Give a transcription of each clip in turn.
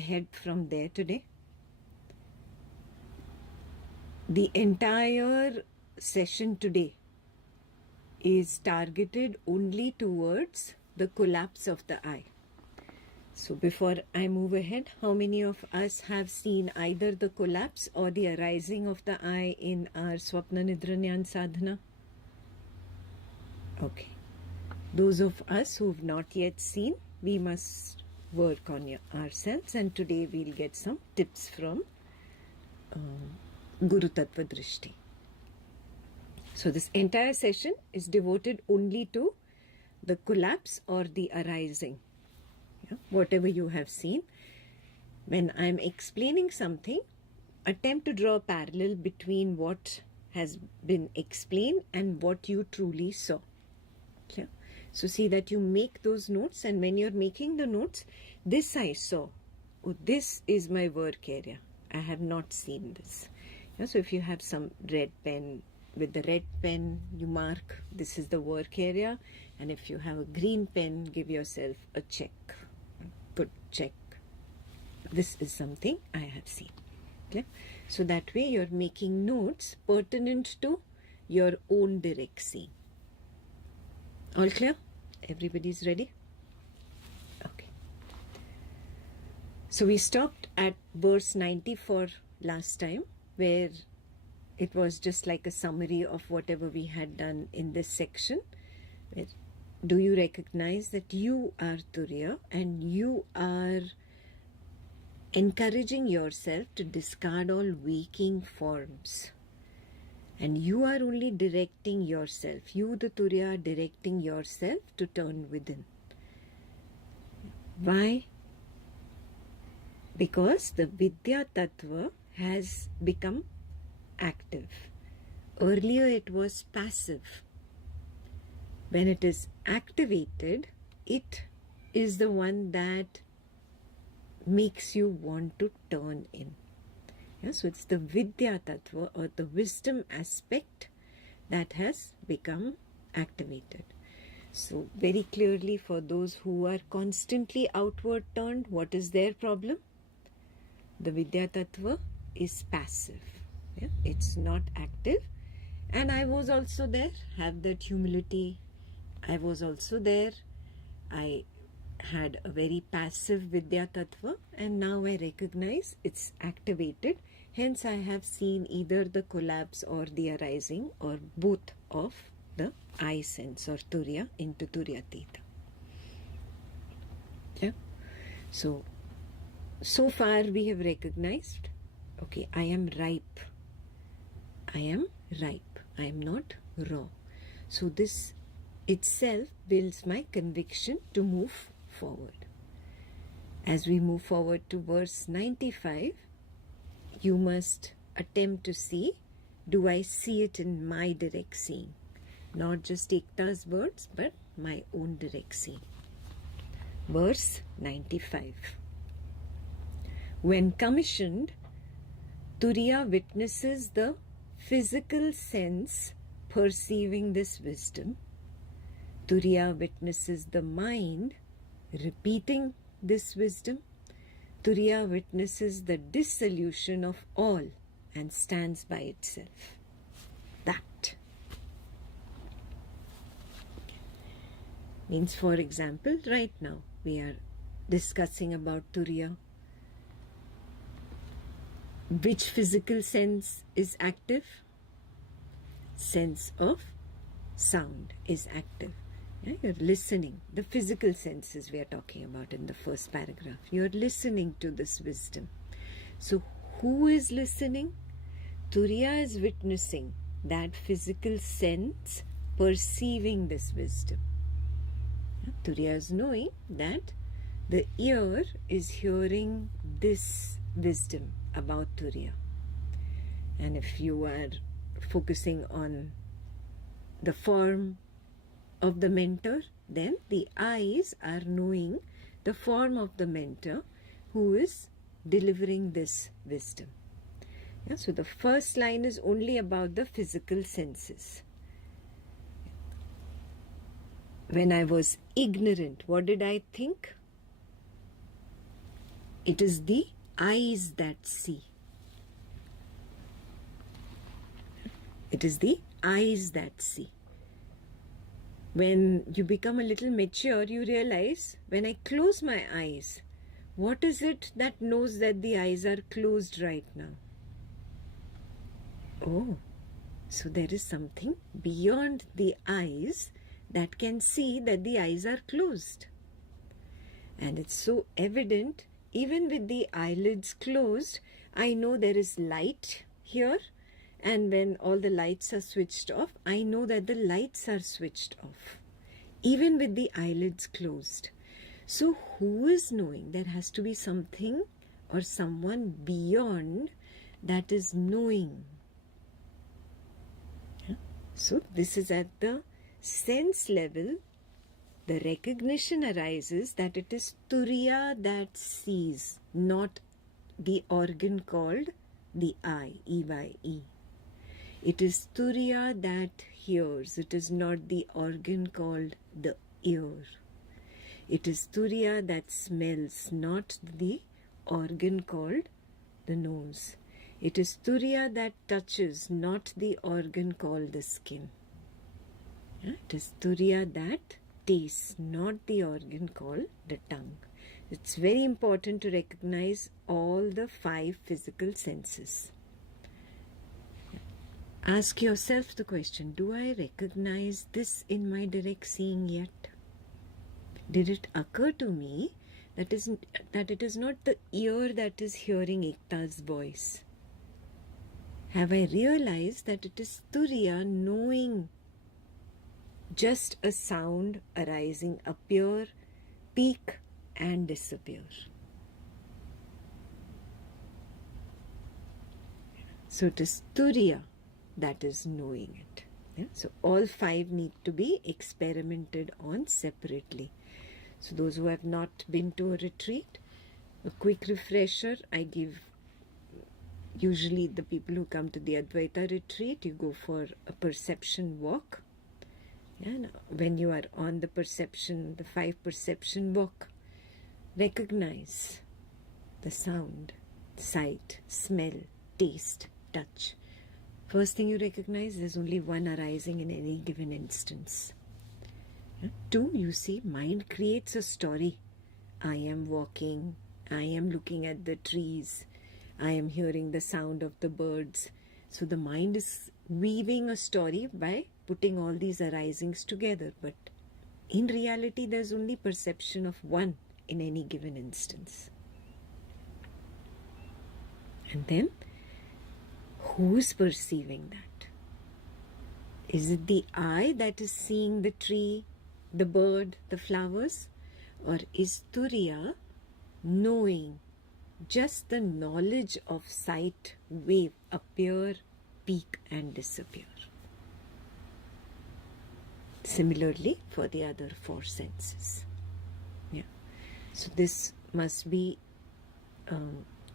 ahead from there today. The entire session today is targeted only towards the collapse of the eye. So before I move ahead, how many of us have seen either the collapse or the arising of the eye in our Swapna Nidra Jnana Sadhana? Okay. Those of us who have not yet seen, we must work on ourselves, and today we'll get some tips from Guru Tattva Drishti. So this entire session is devoted only to the collapse or the arising. Yeah, whatever you have seen. When I'm explaining something, attempt to draw a parallel between what has been explained and what you truly saw. Yeah. So see that you make those notes, and when you're making the notes, this I saw. Oh, this is my work area. I have not seen this. Yeah, so if you have some red pen, with the red pen you mark this is the work area, and if you have a green pen, give yourself a check. Put check. This is something I have seen. Okay? So that way you're making notes pertinent to your own direct seeing. All clear? Everybody's ready? Okay. So we stopped at verse 94 last time, where it was just like a summary of whatever we had done in this section. Do you recognize that you are Turiya and you are encouraging yourself to discard all waking forms? And you are only directing yourself. You, the Turiya, are directing yourself to turn within. Why? Because the Vidya Tattva has become active. Earlier it was passive. When it is activated, it is the one that makes you want to turn in. Yeah, so it's the Vidya Tattva or the wisdom aspect that has become activated. So very clearly for those who are constantly outward turned, what is their problem? The Vidya Tattva is passive. Yeah, it's not active. And I was also there. Have that humility. I was also there. I had a very passive Vidya Tattva, and now I recognize it's activated. Hence I have seen either the collapse or the arising or both of the I sense or Turiya into Turiyatita. Yeah. So far we have recognized, okay, I am ripe. I am ripe. I am not raw. So this itself builds my conviction to move forward. As we move forward to verse 95, you must attempt to see, do I see it in my direct seeing? Not just Ekta's words, but my own direct seeing. Verse 95. When commissioned, Turiya witnesses the physical sense perceiving this wisdom. Turiya witnesses the mind repeating this wisdom. Turiya witnesses the dissolution of all and stands by itself. That means, for example, right now we are discussing about Turiya. Which physical sense is active? Sense of sound is active. Yeah, you're listening. The physical senses we are talking about in the first paragraph. You're listening to this wisdom. So who is listening? Turiya is witnessing that physical sense perceiving this wisdom. Yeah, Turiya is knowing that the ear is hearing this wisdom about Turiya. And if you are focusing on the form of the mentor, then the eyes are knowing the form of the mentor who is delivering this wisdom. Yeah, so the first line is only about the physical senses. When I was ignorant, what did I think? It is the eyes that see. It is the eyes that see. When you become a little mature, you realize, when I close my eyes, what is it that knows that the eyes are closed right now? Oh, so there is something beyond the eyes that can see that the eyes are closed. And it's so evident, even with the eyelids closed, I know there is light here. And when all the lights are switched off, I know that the lights are switched off, even with the eyelids closed. So who is knowing? There has to be something or someone beyond that is knowing. So this is at the sense level. The recognition arises that it is Turiya that sees, not the organ called the eye, E-Y-E. It is Turiya that hears. It is not the organ called the ear. It is Turiya that smells, not the organ called the nose. It is Turiya that touches, not the organ called the skin. It is Turiya that tastes, not the organ called the tongue. It's very important to recognize all the 5 physical senses. Ask yourself the question, do I recognize this in my direct seeing yet? Did it occur to me that it is not the ear that is hearing Ekta's voice? Have I realized that it is Turiya knowing just a sound arising, appear, peak and disappear? So it is Turiya that is knowing it. Yeah? So all 5 need to be experimented on separately. So those who have not been to a retreat, a quick refresher I give. Usually the people who come to the Advaita retreat, you go for a perception walk. Yeah, now, when you are on the 5 perception walk, recognize the sound, sight, smell, taste, touch. First thing you recognize, there's only one arising in any given instance. 2, you see, mind creates a story. I am walking, I am looking at the trees, I am hearing the sound of the birds. So the mind is weaving a story by putting all these arisings together. But in reality, there's only perception of one in any given instance. And then, who's perceiving that? Is it the eye that is seeing the tree, the bird, the flowers? Or is Turiya knowing, just the knowledge of sight wave, appear, peak and disappear? Similarly for the other 4 senses. Yeah. So this must be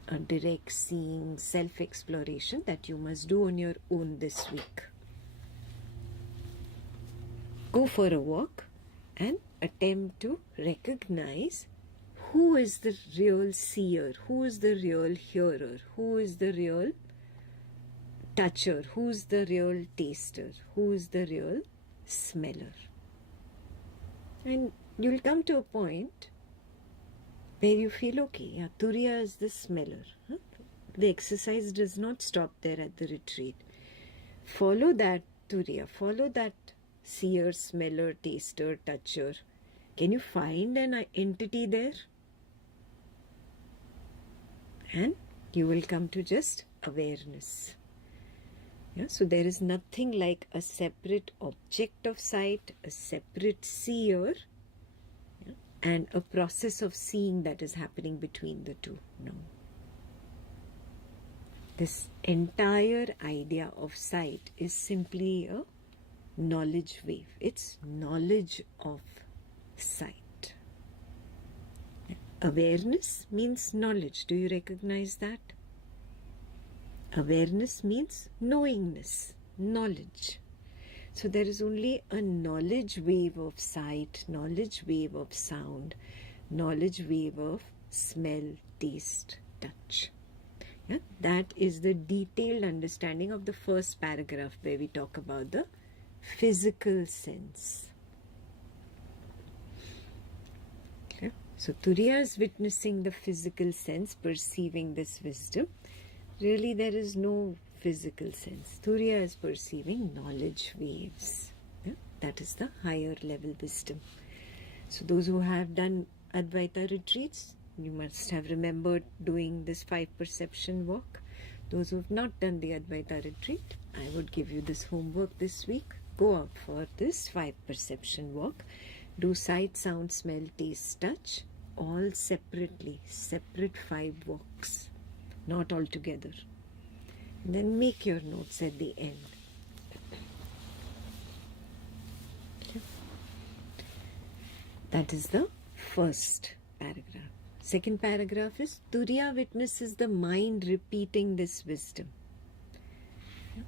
a direct seeing, self-exploration that you must do on your own this week. Go for a walk and attempt to recognize who is the real seer, who is the real hearer, who is the real toucher, who is the real taster, who is the real smeller. And you'll come to a point where you feel, okay, yeah, Turiya is the smeller. Huh? The exercise does not stop there at the retreat. Follow that Turiya, follow that seer, smeller, taster, toucher. Can you find an entity there? And you will come to just awareness. Yeah, so there is nothing like a separate object of sight, a separate seer, yeah, and a process of seeing that is happening between the two. No. This entire idea of sight is simply a knowledge wave. It's knowledge of sight. Awareness means knowledge. Do you recognize that? Awareness means knowingness, knowledge. So there is only a knowledge wave of sight, knowledge wave of sound, knowledge wave of smell, taste, touch. Yeah? That is the detailed understanding of the first paragraph where we talk about the physical sense. Okay? So Turiya is witnessing the physical sense, perceiving this wisdom. Really, there is no physical sense. Turiya is perceiving knowledge waves. Yeah? That is the higher level wisdom. So those who have done Advaita retreats, you must have remembered doing this 5 perception walk. Those who have not done the Advaita retreat, I would give you this homework this week. Go out for this 5 perception walk. Do sight, sound, smell, taste, touch, all separately, separate 5 walks, not all together. And then make your notes at the end. Okay. That is the first paragraph. Second paragraph is Turiya witnesses the mind repeating this wisdom.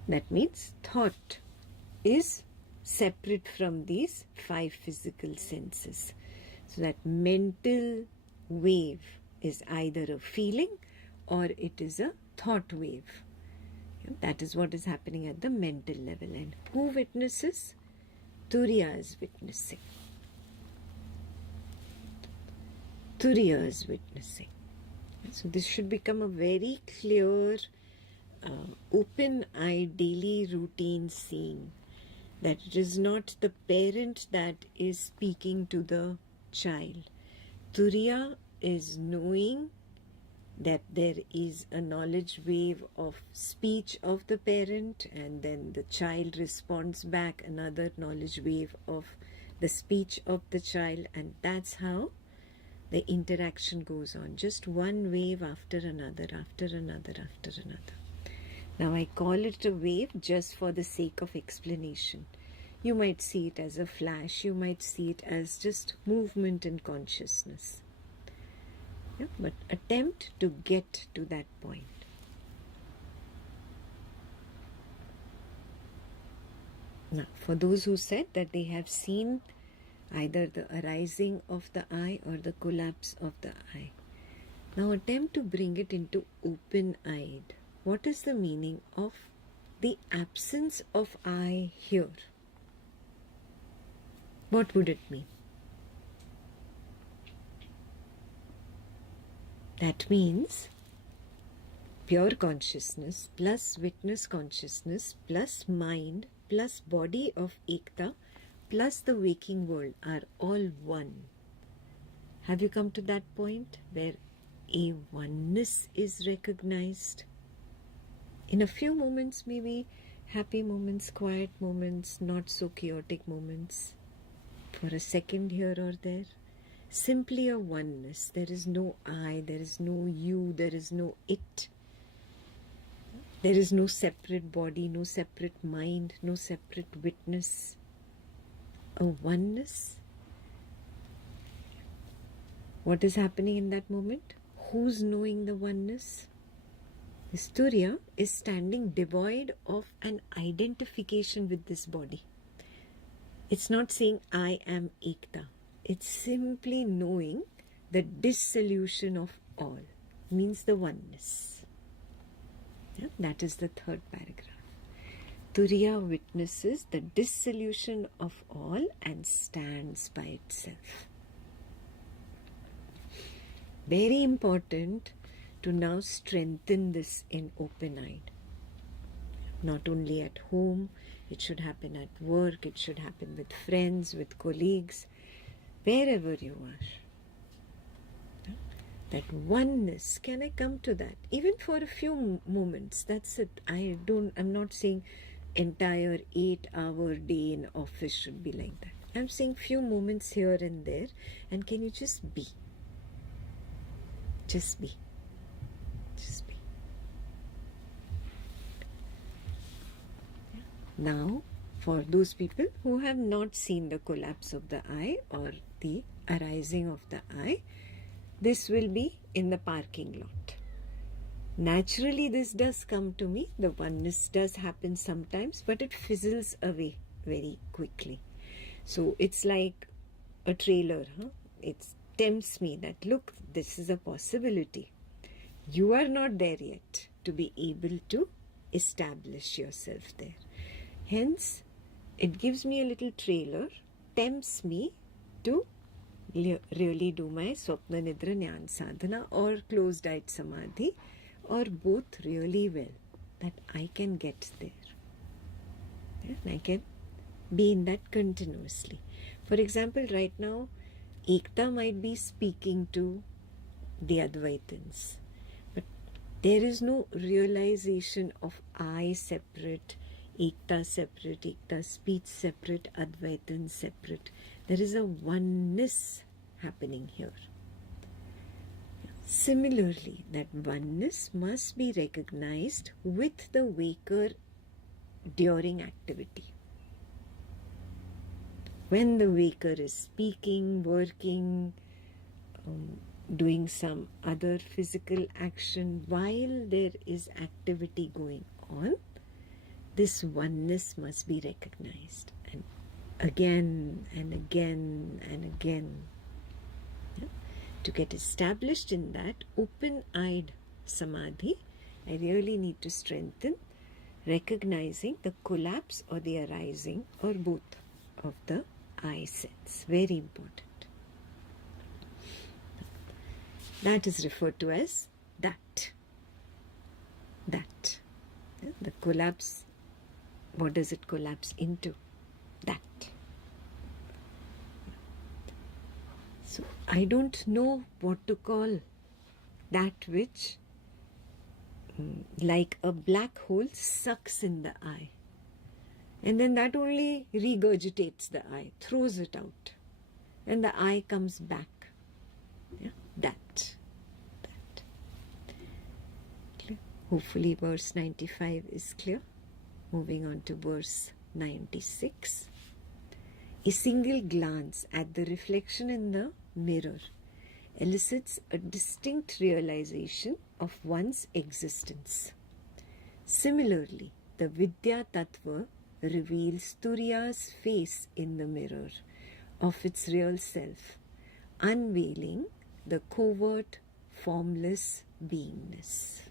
That means thought is separate from these 5 physical senses. So that mental wave is either a feeling or it is a thought wave. That is what is happening at the mental level. And who witnesses? Turiya is witnessing. Turiya is witnessing. So this should become a very clear, open-eyed daily routine seeing. That it is not the parent that is speaking to the child. Turiya is knowing that there is a knowledge wave of speech of the parent, and then the child responds back another knowledge wave of the speech of the child, and that's how the interaction goes on. Just one wave after another, after another, after another. Now I call it a wave just for the sake of explanation. You might see it as a flash, you might see it as just movement in consciousness. Yeah, but attempt to get to that point. Now, for those who said that they have seen either the arising of the eye or the collapse of the eye, now attempt to bring it into open-eyed. What is the meaning of the absence of eye here? What would it mean? That means pure consciousness plus witness consciousness plus mind plus body of Ekta plus the waking world are all one. Have you come to that point where a oneness is recognized? In a few moments, maybe happy moments, quiet moments, not so chaotic moments, for a second here or there, simply a oneness. There is no I, there is no you, there is no it. There is no separate body, no separate mind, no separate witness. A oneness. What is happening in that moment? Who's knowing the oneness? Turiya is standing devoid of an identification with this body. It's not saying I am Ekta. It's simply knowing the dissolution of all, means the oneness. Yeah, that is the third paragraph. Turiya witnesses the dissolution of all and stands by itself. Very important to now strengthen this in open-eyed. Not only at home, it should happen at work, it should happen with friends, with colleagues, wherever you are. That oneness, can I come to that? Even for a few moments, that's it. I'm not saying entire 8-hour day in office should be like that. I'm saying few moments here and there, and can you just be? Just be. Just be. Now, for those people who have not seen the collapse of the eye or the arising of the eye, this will be in the parking lot. Naturally, this does come to me. The oneness does happen sometimes, but it fizzles away very quickly. So it's like a trailer. It tempts me that, look, this is a possibility. You are not there yet to be able to establish yourself there. Hence, it gives me a little trailer, tempts me to really do my Swapna Nidra Jnana Sadhana or closed-eyed Samadhi, or both really well, that I can get there. Yeah, I can be in that continuously. For example, right now, Ekta might be speaking to the Advaitins, but there is no realization of I separate, Ekta separate, Ekta speech separate, Advaitin separate. There is a oneness happening here. Similarly, that oneness must be recognized with the waker during activity. When the waker is speaking, working, doing some other physical action, while there is activity going on, this oneness must be recognized. And again and again and again. Yeah? To get established in that open-eyed samadhi, I really need to strengthen recognizing the collapse or the arising or both of the I sense. Very important. That is referred to as that. That. Yeah? The collapse, what does it collapse into? That. So I don't know what to call that which, like a black hole, sucks in the eye. And then that only regurgitates the eye, throws it out. And the eye comes back. Yeah? That. Clear? Hopefully verse 95 is clear. Moving on to verse 96. A single glance at the reflection in the mirror elicits a distinct realization of one's existence. Similarly, the Vidya Tattva reveals Turiya's face in the mirror of its real self, unveiling the covert, formless beingness.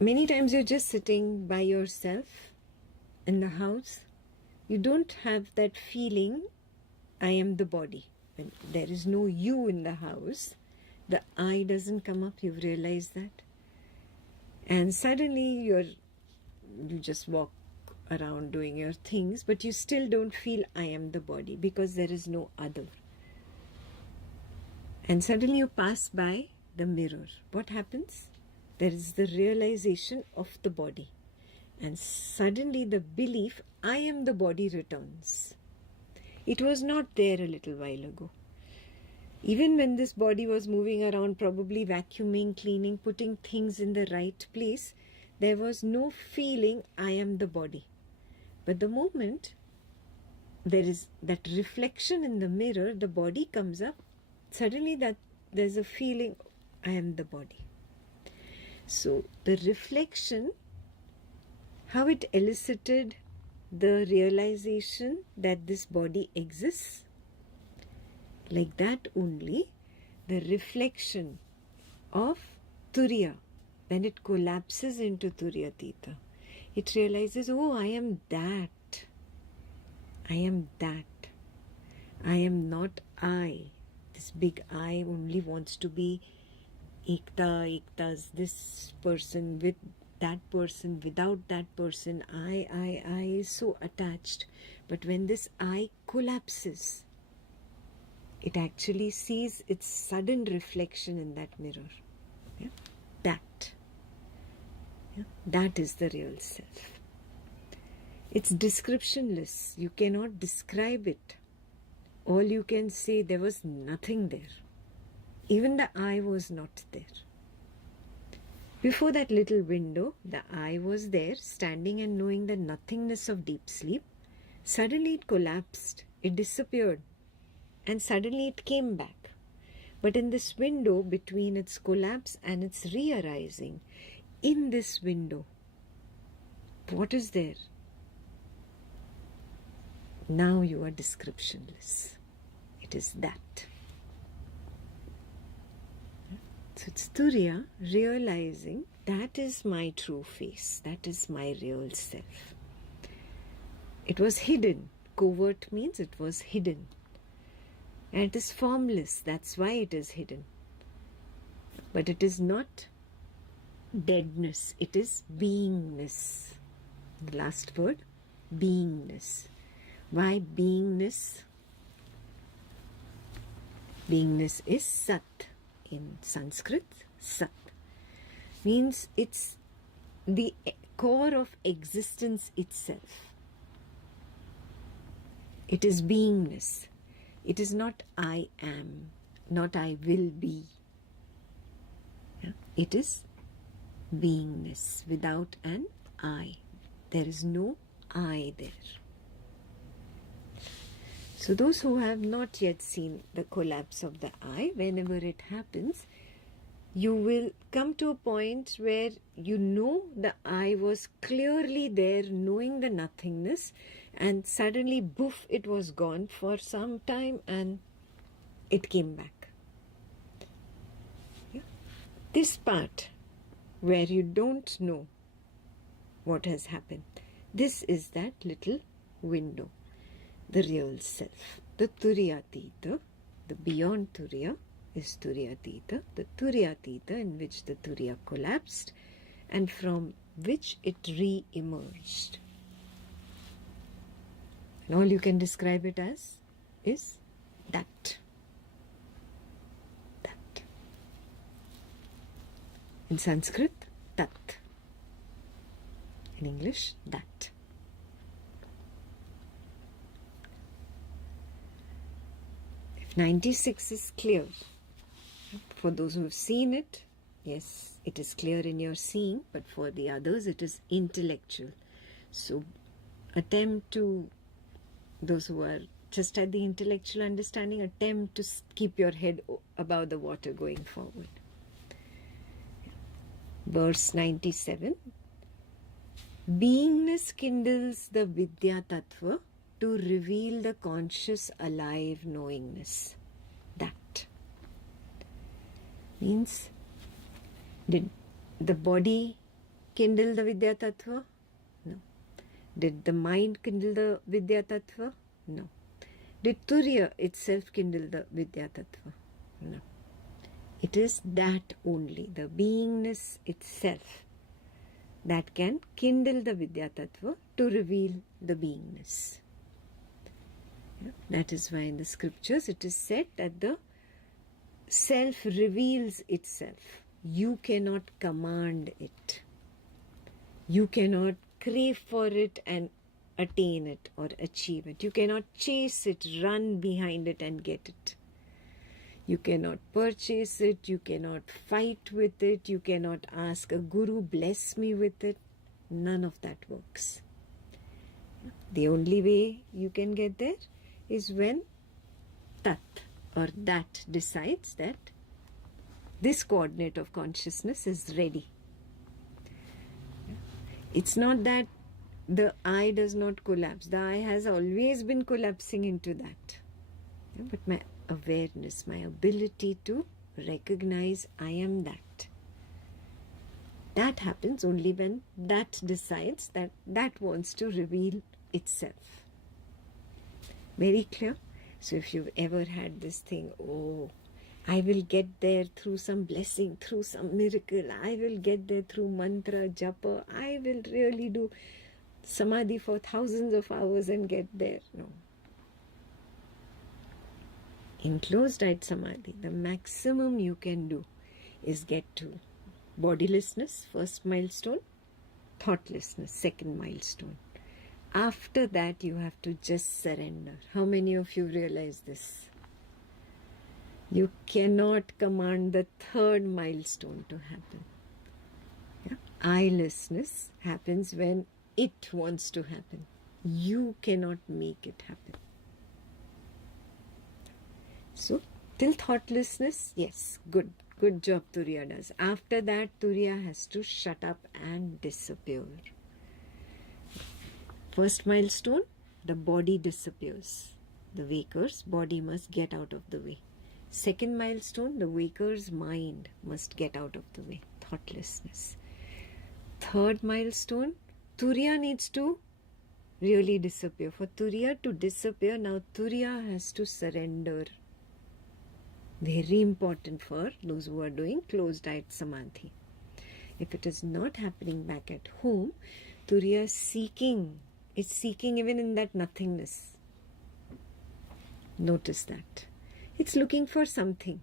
Many times you're just sitting by yourself in the house. You don't have that feeling, I am the body. When there is no you in the house, the I doesn't come up. You've realized that. And suddenly you just walk around doing your things, but you still don't feel I am the body because there is no other. And suddenly you pass by the mirror. What happens? There is the realization of the body. And suddenly the belief, I am the body, returns. It was not there a little while ago. Even when this body was moving around, probably vacuuming, cleaning, putting things in the right place, there was no feeling, I am the body. But the moment there is that reflection in the mirror, the body comes up, suddenly that there's a feeling, I am the body. So the reflection, how it elicited the realization that this body exists, like that only the reflection of Turiya, when it collapses into Turiyatita, it realizes, oh, I am that. I am that. I am not I. This big I only wants to be Ekta. Ekta's this person with that person, without that person. I is so attached. But when this I collapses, it actually sees its sudden reflection in that mirror. Yeah? That. Yeah? That is the real self. It's descriptionless. You cannot describe it. All you can say, there was nothing there. Even the I was not there. Before that little window, the I was there, standing and knowing the nothingness of deep sleep. Suddenly it collapsed. It disappeared. And suddenly it came back. But in this window, between its collapse and its re-arising, in this window, what is there? Now you are descriptionless. It is that. So it's Turiya realizing that is my true face, that is my real self. It was hidden. Covert means it was hidden. And it is formless, that's why it is hidden. But it is not deadness, it is beingness. The last word, beingness. Why beingness? Beingness is Sat. In Sanskrit, Sat means it's the core of existence itself. It is beingness. It is not I am, not I will be. Yeah? It is beingness without an I. There is no I there. So those who have not yet seen the collapse of the I, whenever it happens, you will come to a point where you know the I was clearly there, knowing the nothingness, and suddenly, boof, it was gone for some time and it came back. Yeah. This part where you don't know what has happened, this is that little window. The real self, the Turiyatita, the beyond Turiya is Turiyatita, the Turiyatita in which the Turiya collapsed and from which it re-emerged. And all you can describe it as is that. That. In Sanskrit, Tat. In English, that. If 96 is clear, for those who have seen it, yes, it is clear in your seeing, but for the others it is intellectual. So attempt to, those who are just at the intellectual understanding, attempt to keep your head above the water going forward. Verse 97, beingness kindles the Vidya Tattva to reveal the conscious alive knowingness. That means, did the body kindle the Vidya Tattva? No. Did the mind kindle the Vidya Tattva? No. Did Turiya itself kindle the Vidya Tattva? No. It is that only, the beingness itself, that can kindle the Vidya Tattva to reveal the beingness. Yeah. That is why in the scriptures it is said that the self reveals itself. You cannot command it. You cannot crave for it and attain it or achieve it. You cannot chase it, run behind it and get it. You cannot purchase it. You cannot fight with it. You cannot ask a guru, bless me with it. None of that works. The only way you can get there is when Tat or that decides that this coordinate of consciousness is ready. It's not that the I does not collapse. The I has always been collapsing into that. But my awareness, my ability to recognize I am that. That happens only when that decides that that wants to reveal itself. Very clear? So if you've ever had this thing, oh, I will get there through some blessing, through some miracle, I will get there through mantra, japa, I will really do samadhi for thousands of hours and get there. No. In closed-eyed samadhi, the maximum you can do is get to bodilessness, first milestone, thoughtlessness, second milestone. After that, you have to just surrender. How many of you realize this? You cannot command the third milestone to happen. Yeah? Eyelessness happens when it wants to happen. You cannot make it happen. So, till thoughtlessness, yes, good job Turiya does. After that, Turiya has to shut up and disappear. First milestone, the body disappears. The waker's body must get out of the way. Second milestone, the waker's mind must get out of the way. Thoughtlessness. Third milestone, Turiya needs to really disappear. For Turiya to disappear, now Turiya has to surrender. Very important for those who are doing closed-eyed samadhi. If it is not happening back at home, Turiya is seeking even in that nothingness. Notice that. It's looking for something.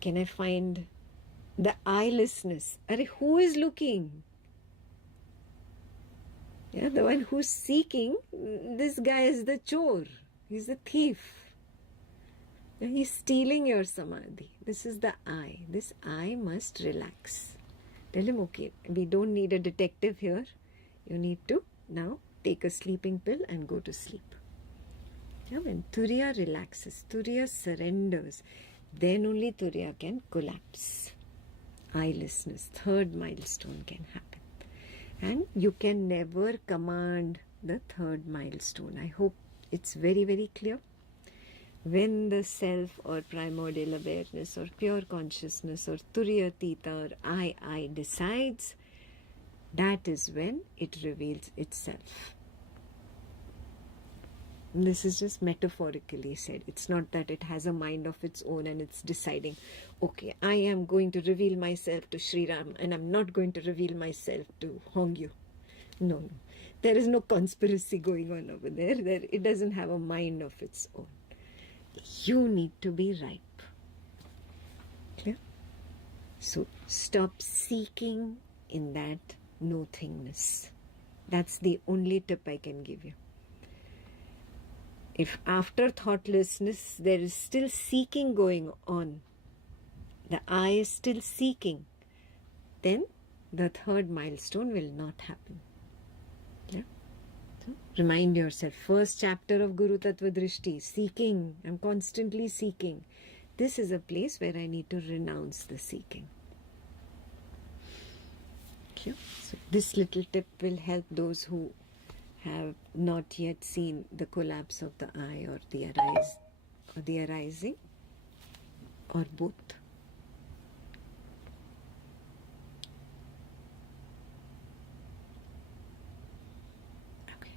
Can I find the eyelessness? Who is looking? Yeah, the one who's seeking, this guy is the chore. He's a thief. He's stealing your samadhi. This is the eye. This eye must relax. Tell him, okay, we don't need a detective here. You need to now take a sleeping pill and go to sleep. Yeah, when Turiya relaxes, Turiya surrenders, then only Turiya can collapse. Eyelessness, third milestone can happen. And you can never command the third milestone. I hope it's very, very clear. When the self or primordial awareness or pure consciousness or Turiyatita or I decides, that is when it reveals itself. This is just metaphorically said. It's not that it has a mind of its own and it's deciding, okay, I am going to reveal myself to Sri Ram and I'm not going to reveal myself to Hongyu. No. There is no conspiracy going on over there. It doesn't have a mind of its own. You need to be ripe. Clear? So stop seeking in that nothingness. That's the only tip I can give you. If after thoughtlessness there is still seeking going on, the I is still seeking, then the third milestone will not happen. Yeah? So remind yourself, first chapter of Guru Tattva Drishti, seeking. I'm constantly seeking. This is a place where I need to renounce the seeking. Okay? So this little tip will help those who have not yet seen the collapse of the I or the arising, or both. Okay.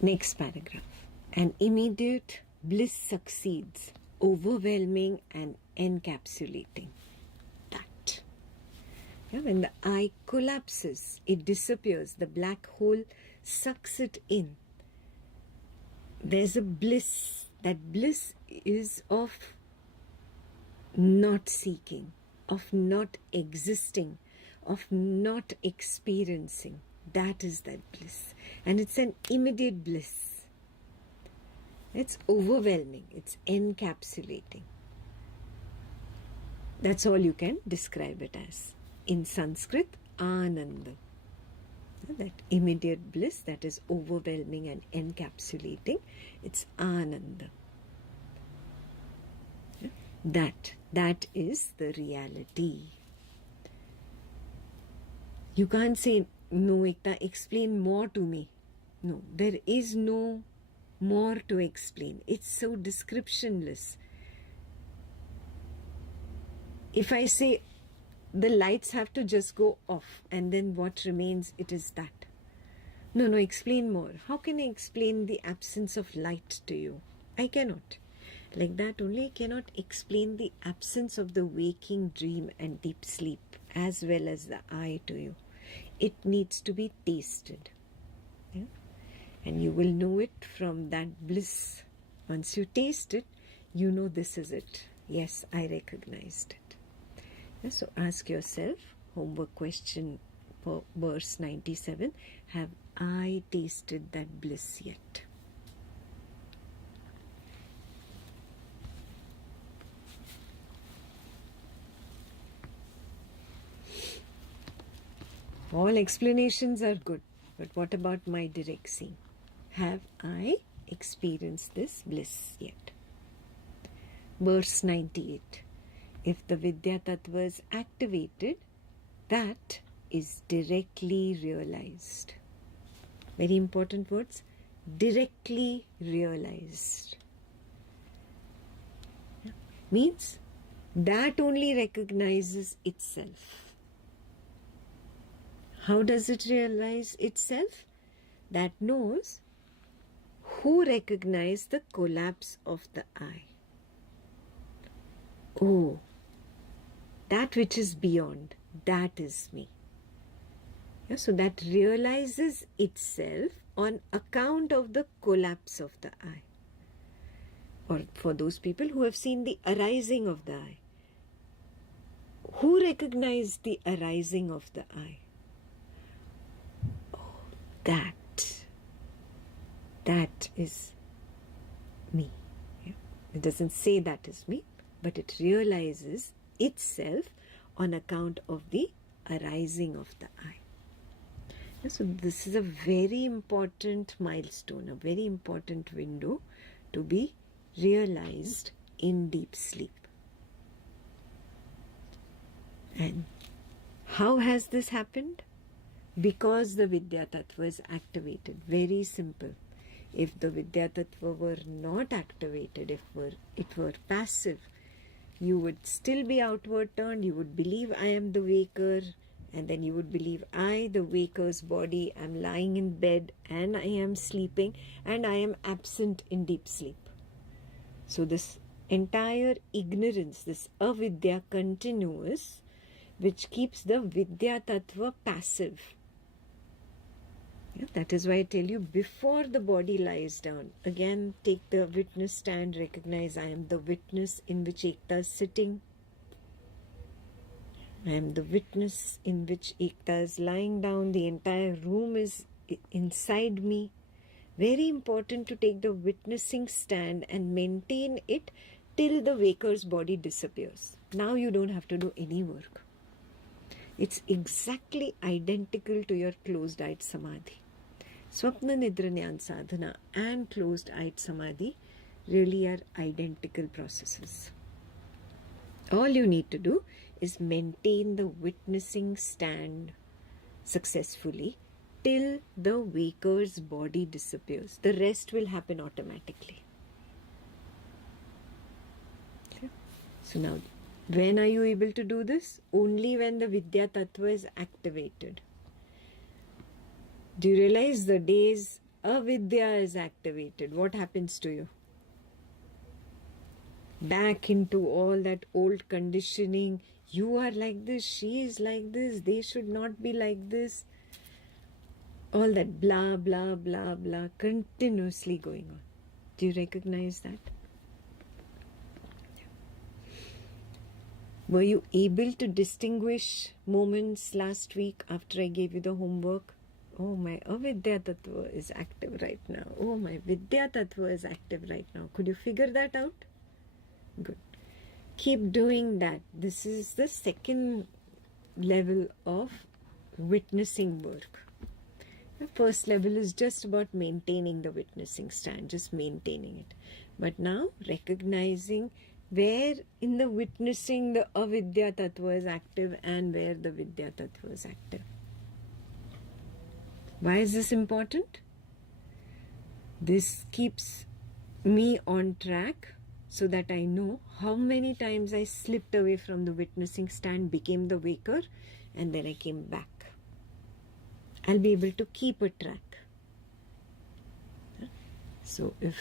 Next paragraph. An immediate bliss succeeds, overwhelming and encapsulating. That. Yeah, when the I collapses, it disappears. The black hole sucks it in. There's a bliss. That bliss is of not seeking, of not existing, of not experiencing. That is that bliss. And it's an immediate bliss. It's overwhelming. It's encapsulating. That's all you can describe it as. In Sanskrit, Ananda. That immediate bliss that is overwhelming and encapsulating, it's Ananda. That is the reality. You can't say, no, Ekta, explain more to me. No, there is no more to explain. It's so descriptionless. If I say the lights have to just go off and then what remains, it is that. No, explain more. How can I explain the absence of light to you? I cannot. Like that only I cannot explain the absence of the waking dream and deep sleep as well as the I to you. It needs to be tasted. Yeah? And you will know it from that bliss. Once you taste it, you know this is it. Yes, I recognized it. Yeah, so ask yourself, homework question for verse 97, have I tasted that bliss yet? All explanations are good, but what about my direct seeing? Have I experienced this bliss yet? Verse 98. If the Vidya Tattva is activated, that is directly realized. Very important words. Directly realized. Means that only recognizes itself. How does it realize itself? That knows who recognized the collapse of the I. Oh, that which is beyond, that is me. Yeah, so that realizes itself on account of the collapse of the I. Or for those people who have seen the arising of the I. Who recognized the arising of the I? Oh, that is me. Yeah. It doesn't say that is me, but it realizes itself on account of the arising of the I. So this is a very important milestone, a very important window to be realized in deep sleep. And how has this happened? Because the Vidya Tattva is activated. Very simple. If the Vidya Tattva were not activated, if it were passive, you would still be outward turned, you would believe I am the waker, and then you would believe I, the waker's body, am lying in bed and I am sleeping and I am absent in deep sleep. So this entire ignorance, this avidya continuous, which keeps the Vidya Tattva passive. Yeah, that is why I tell you, before the body lies down, again take the witness stand, recognize I am the witness in which Ekta is sitting. I am the witness in which Ekta is lying down. The entire room is inside me. Very important to take the witnessing stand and maintain it till the waker's body disappears. Now you don't have to do any work. It's exactly identical to your closed-eyed samadhi. Swapna Nidra Jnana Sadhana and closed-eyed samadhi really are identical processes. All you need to do is maintain the witnessing stand successfully till the waker's body disappears. The rest will happen automatically. Okay. So now, when are you able to do this? Only when the Vidya Tattva is activated. Do you realize the days avidya is activated? What happens to you? Back into all that old conditioning. You are like this, she is like this, they should not be like this. All that blah, blah, blah, blah continuously going on. Do you recognize that? Were you able to distinguish moments last week after I gave you the homework? Oh, my avidya tattva is active right now. Oh, my vidya tattva is active right now. Could you figure that out? Good. Keep doing that. This is the second level of witnessing work. The first level is just about maintaining the witnessing stand, just maintaining it. But now recognizing where in the witnessing the avidya tattva is active and where the vidya tattva is active. Why is this important? This keeps me on track so that I know how many times I slipped away from the witnessing stand, became the waker, and then I came back. I'll be able to keep a track. So if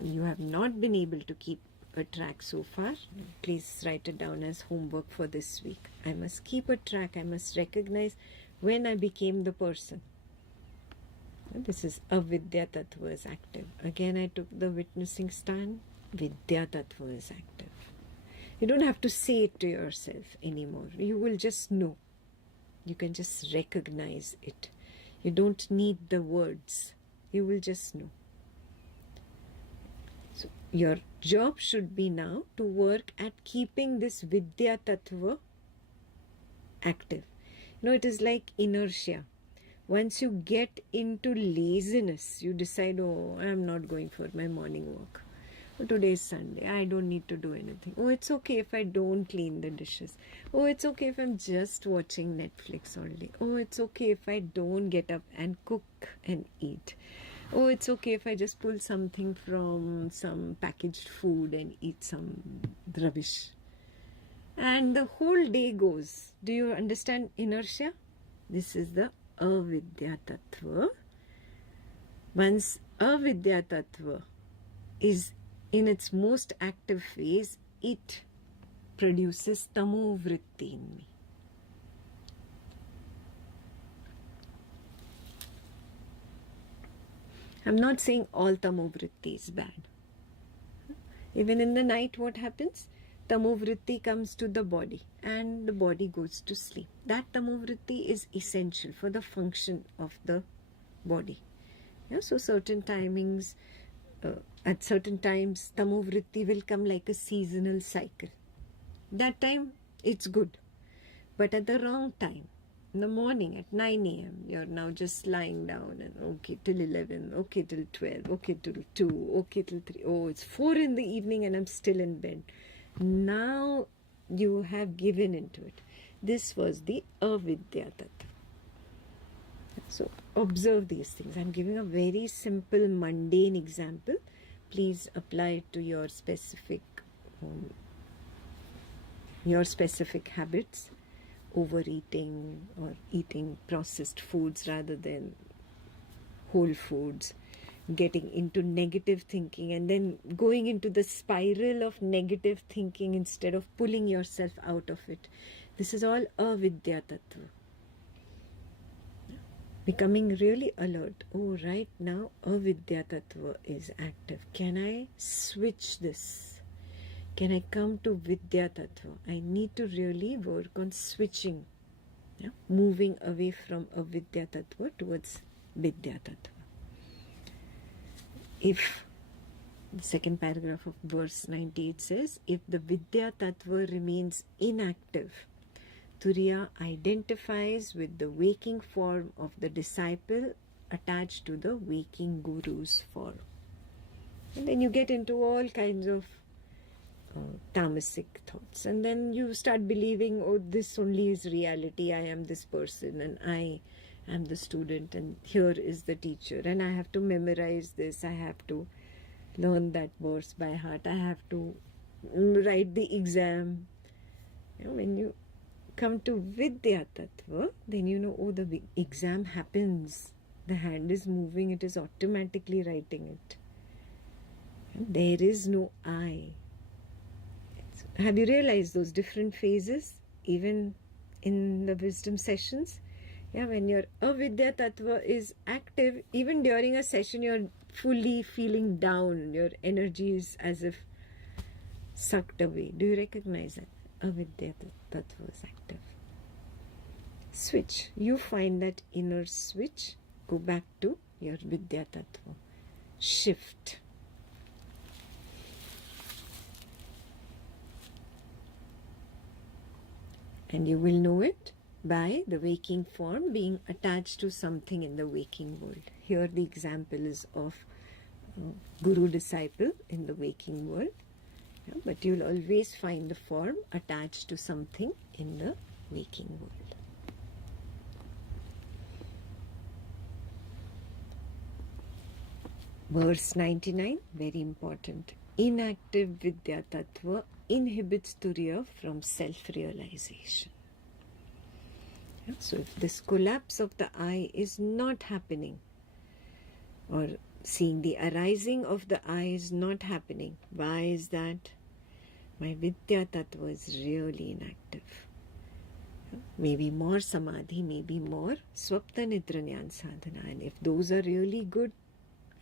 you have not been able to keep a track so far, please write it down as homework for this week. I must keep a track. I must recognize when I became the person. This is avidya tattva is active. Again, I took the witnessing stand. Vidya tattva is active. You don't have to say it to yourself anymore. You will just know. You can just recognize it. You don't need the words. You will just know. So your job should be now to work at keeping this Vidya Tattva active. You know, it is like inertia. Once you get into laziness, you decide, oh, I am not going for my morning walk. Oh, today is Sunday. I don't need to do anything. Oh, it's okay if I don't clean the dishes. Oh, it's okay if I'm just watching Netflix all day. Oh, it's okay if I don't get up and cook and eat. Oh, it's okay if I just pull something from some packaged food and eat some rubbish. And the whole day goes. Do you understand inertia? This is the avidya tattva. Once avidya tattva is in its most active phase, it produces tamo vritti in me. I'm not saying all tamo vritti is bad. Even in the night, what happens? Tamo vritti comes to the body and the body goes to sleep. That tamo vritti is essential for the function of the body. Yeah, so certain timings, at certain times, tamo vritti will come like a seasonal cycle. That time, it's good. But at the wrong time, in the morning at 9 a.m., you're now just lying down and okay till 11, okay till 12, okay till 2, okay till 3. Oh, it's 4 in the evening and I'm still in bed. Now you have given into it. This was the avidya tattva. So observe these things. I'm giving a very simple, mundane example. Please apply it to your specific habits. Overeating or eating processed foods rather than whole foods, getting into negative thinking and then going into the spiral of negative thinking instead of pulling yourself out of it. This is all avidya tattva. Becoming really alert. Oh, right now avidya tattva is active. Can I switch this? Can I come to Vidya Tattva? I need to really work on switching, moving away from Avidya Tattva towards Vidya Tattva. If the second paragraph of verse 98 says, if the Vidya Tattva remains inactive, Turiya identifies with the waking form of the disciple attached to the waking guru's form. And then you get into all kinds of tamasic thoughts, and then you start believing, oh, this only is reality. I am this person and I am the student and here is the teacher and I have to memorize this, I have to learn that verse by heart, I have to write the exam. When you come to Vidya Tattva, then you know, oh, the exam happens, the hand is moving, it is automatically writing it. And there is no I. Have you realized those different phases even in the wisdom sessions? Yeah, when your avidya tattva is active, even during a session you're fully feeling down, your energy is as if sucked away. Do you recognize that? Avidya tattva is active. Switch. You find that inner switch, go back to your vidya tattva. Shift. And you will know it by the waking form being attached to something in the waking world. Here the example is of guru-disciple in the waking world. Yeah, but you'll always find the form attached to something in the waking world. Verse 99, very important. Inactive Vidya Tattva inhibits Turiya from self-realization. Yeah, so if this collapse of the I is not happening, or seeing the arising of the I is not happening, why is that? My Vidya Tattva is really inactive. Maybe more Samadhi, maybe more Swapta Nidra Jnana Sadhana. And if those are really good,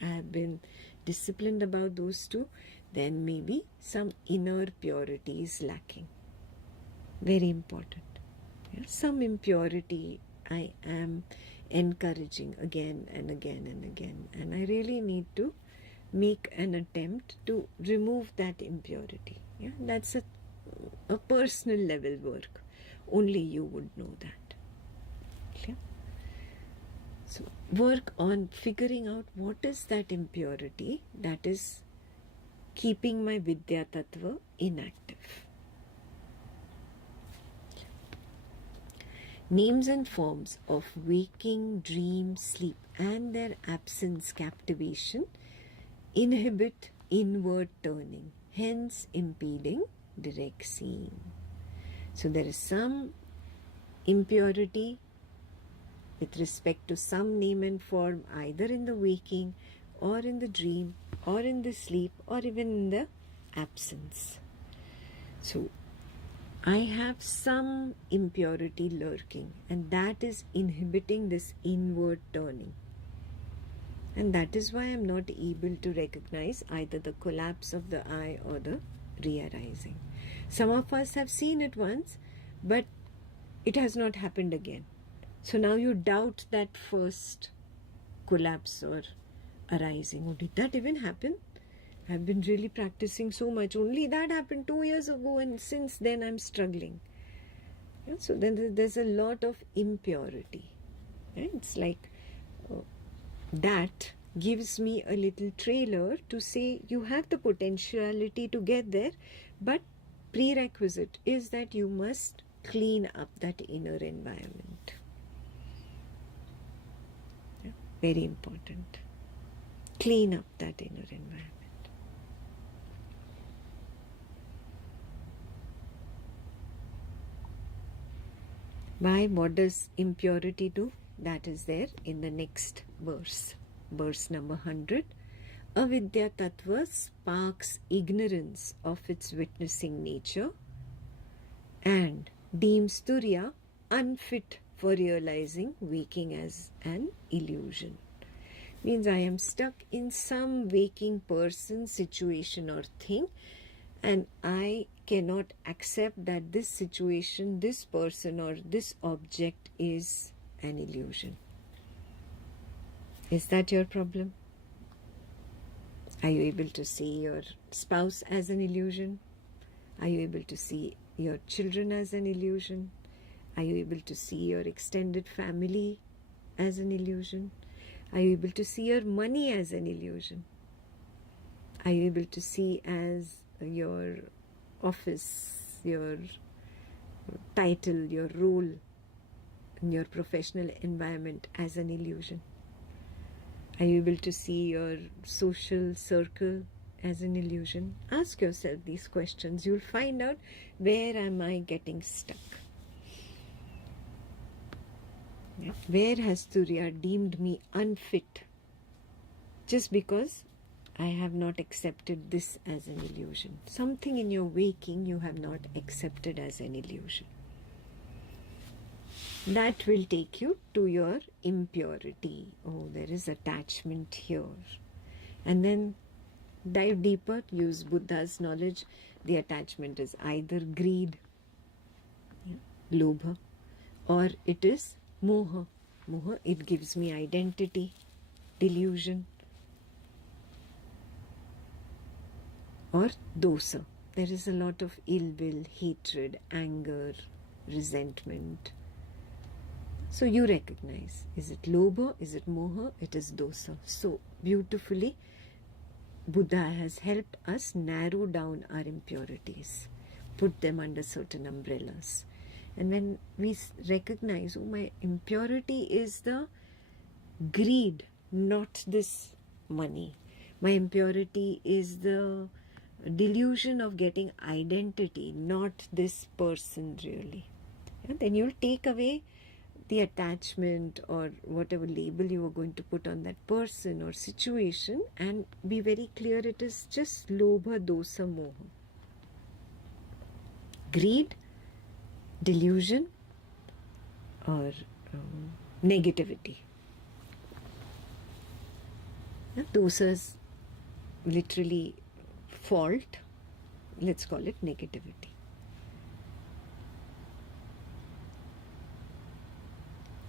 I have been disciplined about those two, then maybe some inner purity is lacking. Very important. Yeah, some impurity I am encouraging again and again and again. And I really need to make an attempt to remove that impurity. Yeah, that's a personal level work. Only you would know that. Clear? So work on figuring out what is that impurity that is keeping my Vidya Tattva inactive. Names and forms of waking, dream, sleep, and their absence captivation inhibit inward turning, hence impeding direct seeing. So there is some impurity with respect to some name and form, either in the waking or in the dream or in the sleep or even in the absence. So I have some impurity lurking, and that is inhibiting this inward turning. And that is why I am not able to recognize either the collapse of the eye or the re-arising. Some of us have seen it once, but it has not happened again. So now you doubt that first collapse or arising. Oh, did that even happen? I've been really practicing so much. Only that happened 2 years ago, and since then I'm struggling. Yeah, so then there's a lot of impurity. Yeah, it's like that gives me a little trailer to say you have the potentiality to get there, but prerequisite is that you must clean up that inner environment. Yeah, very important. Clean up that inner environment. Why? What does impurity do? That is there in the next verse. Verse number 100. Avidya Tattva sparks ignorance of its witnessing nature and deems Turiya unfit for realizing waking as an illusion. Means I am stuck in some waking person, situation or thing, and I cannot accept that this situation, this person or this object is an illusion. Is that your problem? Are you able to see your spouse as an illusion? Are you able to see your children as an illusion? Are you able to see your extended family as an illusion? Are you able to see your money as an illusion? Are you able to see as your office, your title, your role in your professional environment as an illusion? Are you able to see your social circle as an illusion? Ask yourself these questions. You'll find out, where am I getting stuck? Where has Turiya deemed me unfit just because I have not accepted this as an illusion? Something in your waking you have not accepted as an illusion. That will take you to your impurity. Oh, there is attachment here. And then dive deeper, use Buddha's knowledge. The attachment is either greed, lobha, or it is moha. Moha, it gives me identity, delusion. Or dosa. There is a lot of ill will, hatred, anger, resentment. So you recognize, is it lobha, is it moha, it is dosa. So beautifully, Buddha has helped us narrow down our impurities, put them under certain umbrellas. And when we recognize, oh, my impurity is the greed, not this money. My impurity is the delusion of getting identity, not this person really. And then you'll take away the attachment or whatever label you are going to put on that person or situation, and be very clear, it is just lobha, dosa, moha. Greed, delusion, or negativity. Dosa is literally fault. Let's call it negativity.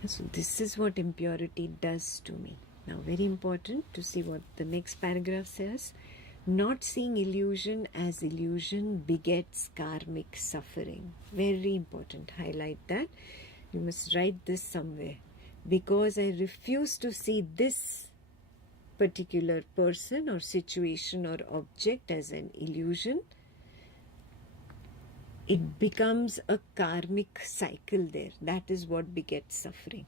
So this is what impurity does to me. Now, very important to see what the next paragraph says. Not seeing illusion as illusion begets karmic suffering. Very important. Highlight that. You must write this somewhere. Because I refuse to see this particular person or situation or object as an illusion, it becomes a karmic cycle there. That is what begets suffering.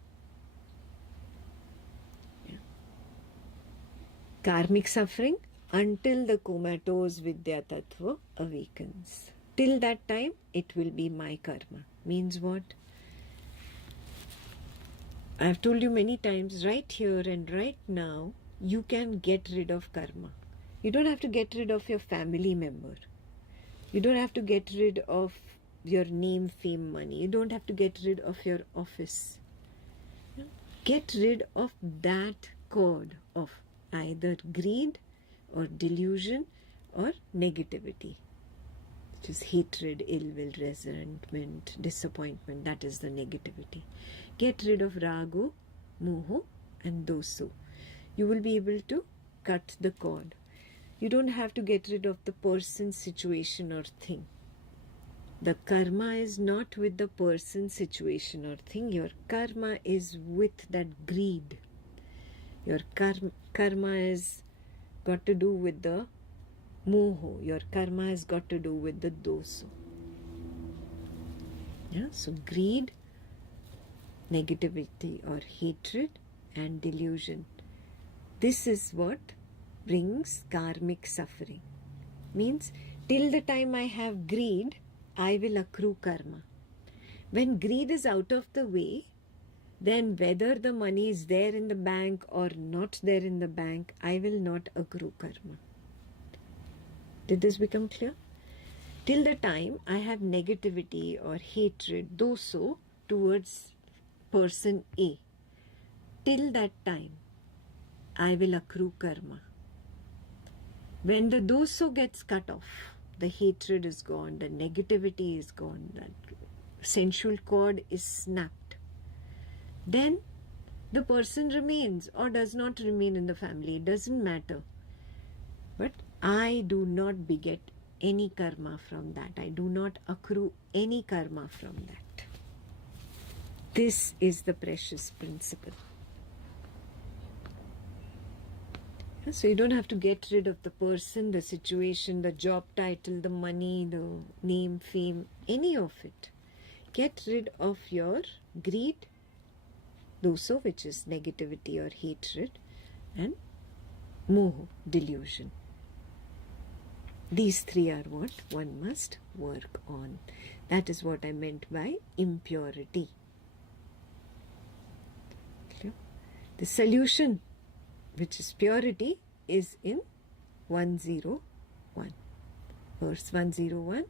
Yeah. Karmic suffering until the comatose Vidya Tattva awakens. Till that time, it will be my karma. Means what? I have told you many times, right here and right now, you can get rid of karma. You don't have to get rid of your family member. You don't have to get rid of your name, fame, money. You don't have to get rid of your office. Get rid of that cord of either greed or delusion or negativity, which is hatred, ill will, resentment, disappointment. That is the negativity. Get rid of ragu, moho, and dosu. You will be able to cut the cord. You don't have to get rid of the person, situation, or thing. The karma is not with the person, situation, or thing. Your karma is with that greed. Your karma has got to do with the moho. Your karma has got to do with the dosu. Yeah? So greed, negativity or hatred, and delusion. This is what brings karmic suffering. Means till the time I have greed, I will accrue karma. When greed is out of the way, then whether the money is there in the bank or not there in the bank, I will not accrue karma. Did this become clear? Till the time I have negativity or hatred, doso, towards person A, till that time I will accrue karma. When the doso gets cut off, the hatred is gone, the negativity is gone, that sensual cord is snapped, then the person remains or does not remain in the family. It doesn't matter. But I do not beget any karma from that. I do not accrue any karma from that. This is the precious principle. So you don't have to get rid of the person, the situation, the job title, the money, the name, fame, any of it. Get rid of your greed, doso, which is negativity or hatred, and moho, delusion. These three are what one must work on. That is what I meant by impurity. Clear? The solution, which is purity, is in 101. Verse 101.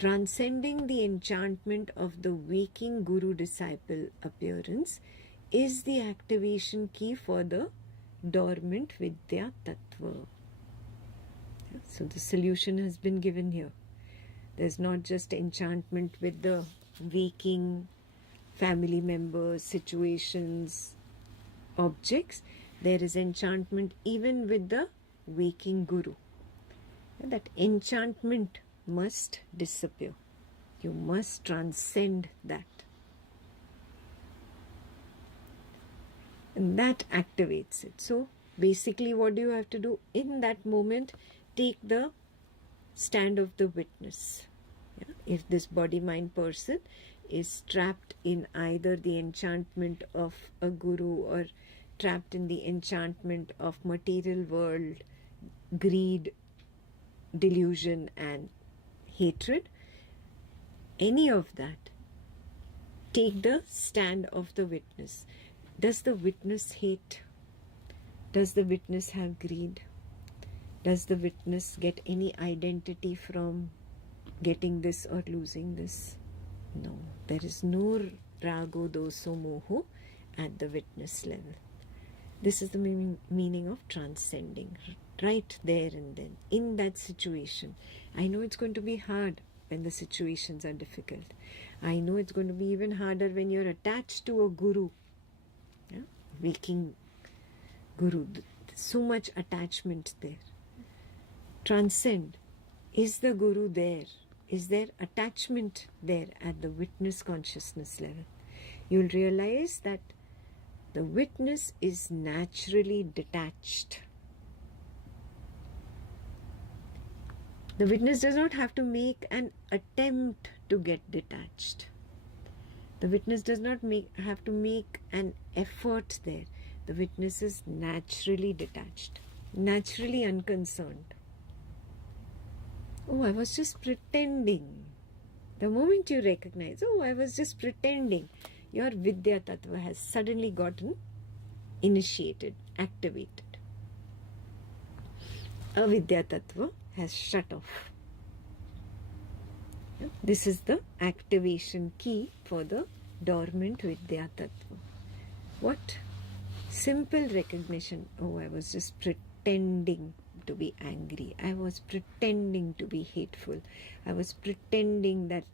Transcending the enchantment of the waking guru-disciple appearance is the activation key for the dormant Vidya Tattva. So the solution has been given here. There's not just enchantment with the waking family members, situations, objects. There is enchantment even with the waking guru. And that enchantment must disappear. You must transcend that. And that activates it. So basically what do you have to do? In that moment, take the stand of the witness. Yeah? If this body-mind person is trapped in either the enchantment of a guru or trapped in the enchantment of material world, greed, delusion and hatred, any of that, take the stand of the witness. Does the witness hate? Does the witness have greed? Does the witness get any identity from getting this or losing this? No. There is no rago, doso, moho at the witness level. This is the meaning of transcending. Right there and then, in that situation. I know it's going to be hard when the situations are difficult. I know it's going to be even harder when you're attached to a guru. Yeah? Waking guru. So much attachment there. Transcend. Is the guru there? Is there attachment there at the witness consciousness level? You'll realize that the witness is naturally detached The witness does not have to make an attempt to get detached. The witness does not have to make an effort there. The witness is naturally detached, naturally unconcerned. Oh, I was just pretending. The moment you recognize, oh, I was just pretending, your Vidya Tattva has suddenly gotten initiated, activated. Avidya Tattva has shut off. This is the activation key for the dormant Vidya Tattva. What? Simple recognition. Oh, I was just pretending to be angry. I was pretending to be hateful. I was pretending that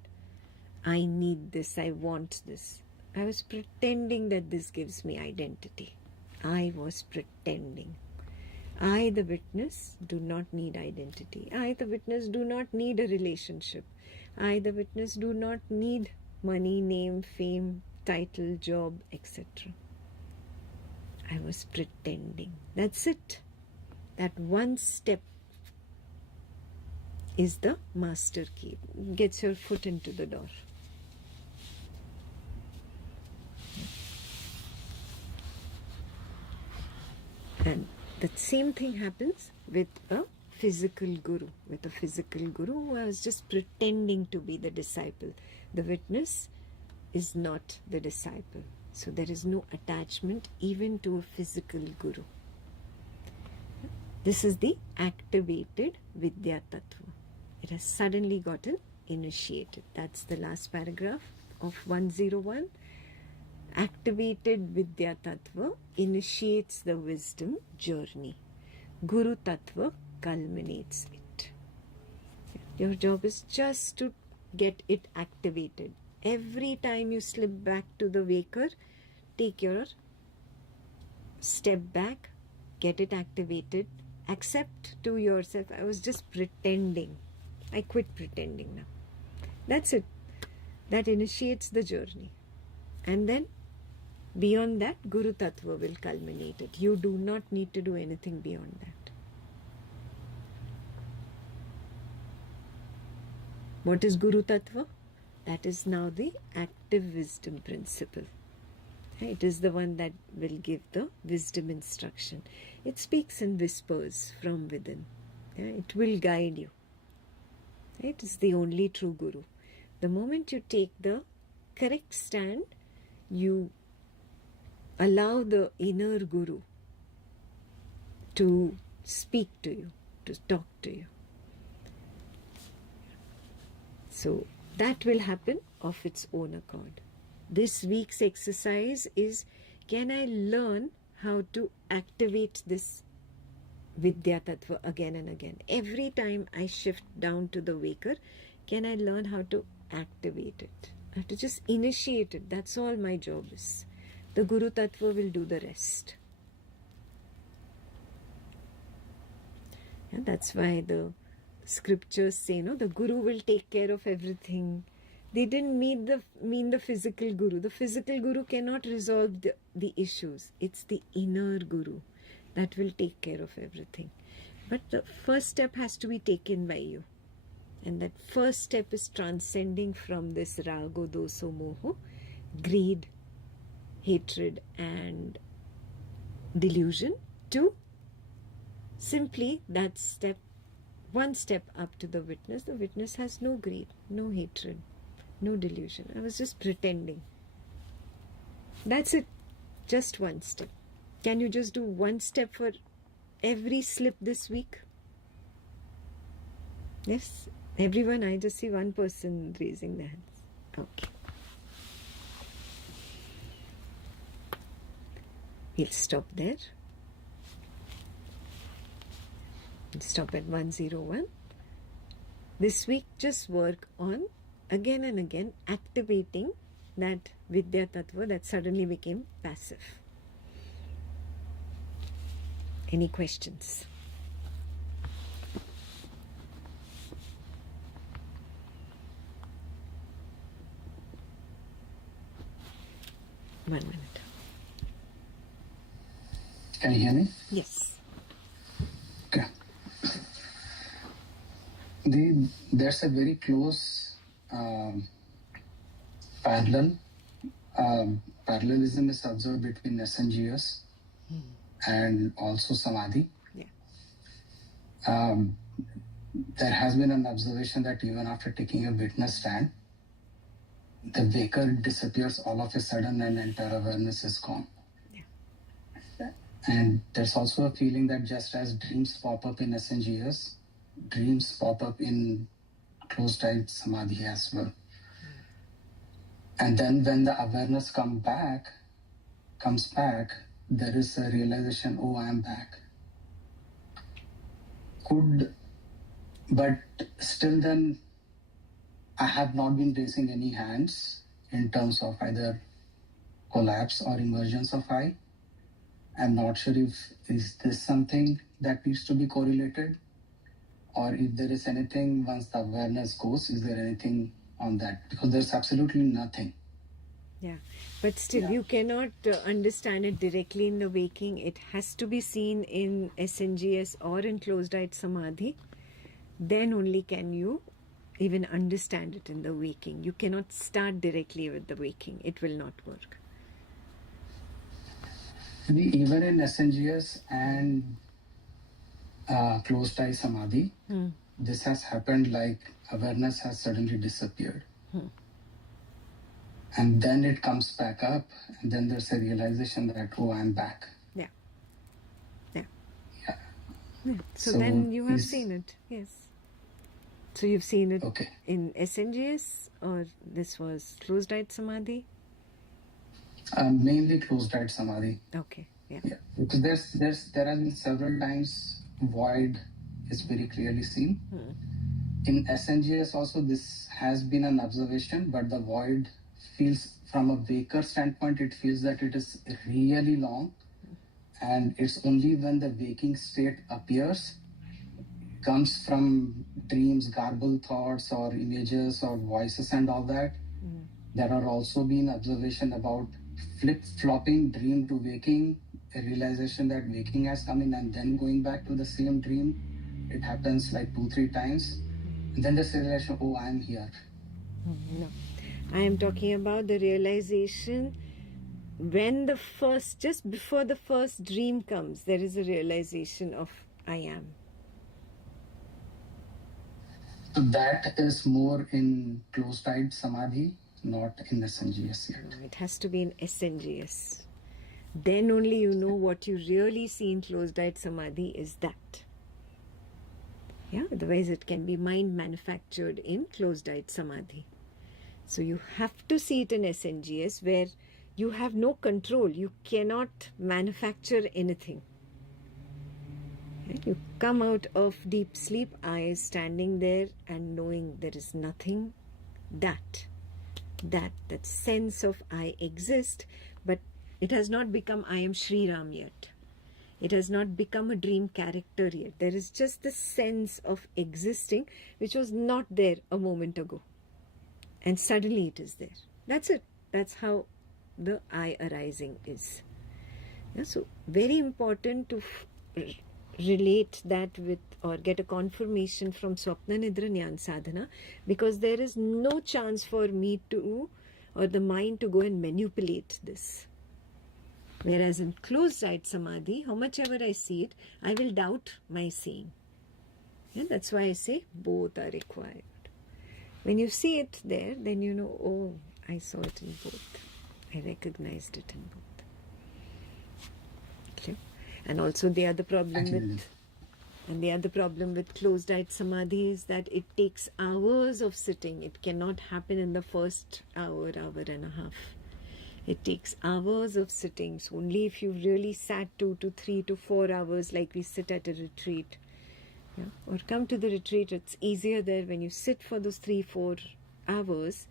I need this, I want this. I was pretending that this gives me identity. I was pretending. I, the witness, do not need identity. I, the witness, do not need a relationship. I, the witness, do not need money, name, fame, title, job, etc. I was pretending. That's it. That one step is the master key. Gets your foot into the door. And the same thing happens with a physical guru. With a physical guru who was just pretending to be the disciple. The witness is not the disciple. So there is no attachment even to a physical guru. This is the activated Vidya Tattva. It has suddenly gotten initiated. That's the last paragraph of 101. Activated Vidya Tattva initiates the wisdom journey. Guru Tattva culminates it. Your job is just to get it activated. Every time you slip back to the waker, take your step back, get it activated, accept to yourself, I was just pretending. I quit pretending now. That's it. That initiates the journey. And then beyond that, Guru Tattva will culminate it. You do not need to do anything beyond that. What is Guru Tattva? That is now the active wisdom principle. It is the one that will give the wisdom instruction. It speaks in whispers from within. It will guide you. It is the only true Guru. The moment you take the correct stand, you allow the inner Guru to speak to you, to talk to you. So that will happen of its own accord. This week's exercise is, can I learn how to activate this Vidya Tattva again and again? Every time I shift down to the waker, can I learn how to activate it? I have to just initiate it. That's all my job is. The Guru Tattva will do the rest. And that's why the scriptures say, the Guru will take care of everything. They didn't mean the physical Guru. The physical Guru cannot resolve the issues. It's the inner Guru that will take care of everything. But the first step has to be taken by you. And that first step is transcending from this rago, doso, moho, greed, hatred and delusion to simply that step, one step up to the witness. The witness has no greed, no hatred, no delusion. I was just pretending. That's it. Just one step. Can you just do one step for every slip this week? Yes? Everyone? I just see one person raising their hands. Okay. We'll stop there. We'll stop at 101. This week, just work on again and again activating that Vidya Tattva that suddenly became passive. Any questions? One minute. Can you hear me? Yes. Okay. There's a very close parallel. Parallelism is observed between SNGS and also Samadhi. Yeah. There has been an observation that even after taking a witness stand, the waker disappears all of a sudden and entire awareness is gone. Yeah. And there's also a feeling that just as dreams pop up in SNGS, dreams pop up in closed-eyed Samadhi as well. And then when the awareness comes back, there is a realization, oh, I am back. But still then, I have not been raising any hands in terms of either collapse or emergence of I. I'm not sure is this something that needs to be correlated, or if there is anything once the awareness goes, is there anything on that? Because there's absolutely nothing. Yeah, but still you cannot understand it directly in the waking. It has to be seen in SNGS or in closed-eyed Samadhi. Then only can you even understand it in the waking. You cannot start directly with the waking. It will not work. Even in SNGS and closed-eye Samadhi, this has happened like awareness has suddenly disappeared. And then it comes back up, and then there's a realization that, oh, I'm back. Yeah. So So then you have seen it, yes. So you've seen it Okay. in SNGS, or this was closed-eyed Samadhi? Mainly closed-eyed Samadhi. Okay, yeah. Because there has been several times void is very clearly seen. In SNGS also this has been an observation, but the void feels, from a waker standpoint, it feels that it is really long, and it's only when the waking state appears, comes from dreams, garbled thoughts or images or voices and all that. There are also been observation about flip-flopping dream to waking, a realization that waking has come in and then going back to the same dream. It happens like 2-3 times. And then there's a realization, oh, I'm here. No, I am talking about the realization when just before the first dream comes, there is a realization of I am. So that is more in closed-eyed Samadhi, not in SNGS yet. No, it has to be in SNGS. Then only you know what you really see in closed-eyed Samadhi is that. Yeah, otherwise it can be mind manufactured in closed-eyed Samadhi. So you have to see it in SNGS where you have no control. You cannot manufacture anything. Right? You come out of deep sleep, I standing there and knowing there is nothing. That sense of I exist, but it has not become I am Sri Ram yet. It has not become a dream character yet. There is just the sense of existing which was not there a moment ago. And suddenly it is there. That's it. That's how the I arising is. Yeah, so very important to relate that with or get a confirmation from Swapna Nidra Jnana Sadhana, because there is no chance for me to or the mind to go and manipulate this. Whereas in closed-eyed Samadhi, how much ever I see it, I will doubt my seeing. And that's why I say both are required. When you see it there, then you know, oh, I saw it in both. I recognized it in both. Okay. And also the other problem with closed-eyed Samadhi is that it takes hours of sitting. It cannot happen in the first hour and a half. It takes hours of sitting. So only if you really sat 2 to 3 to 4 hours like we sit at a retreat. Yeah, or come to the retreat, it's easier there when you sit for those 3-4 hours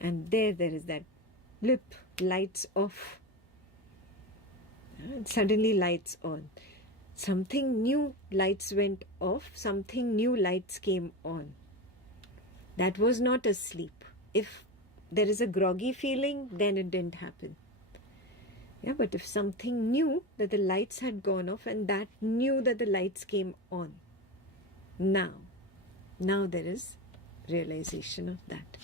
and there is that blip, lights off. And suddenly lights on. Something new, lights went off, something new, lights came on. That was not a sleep. If there is a groggy feeling, then it didn't happen. Yeah, but if something new, that the lights had gone off and that knew that the lights came on. Now, Now there is realization of that.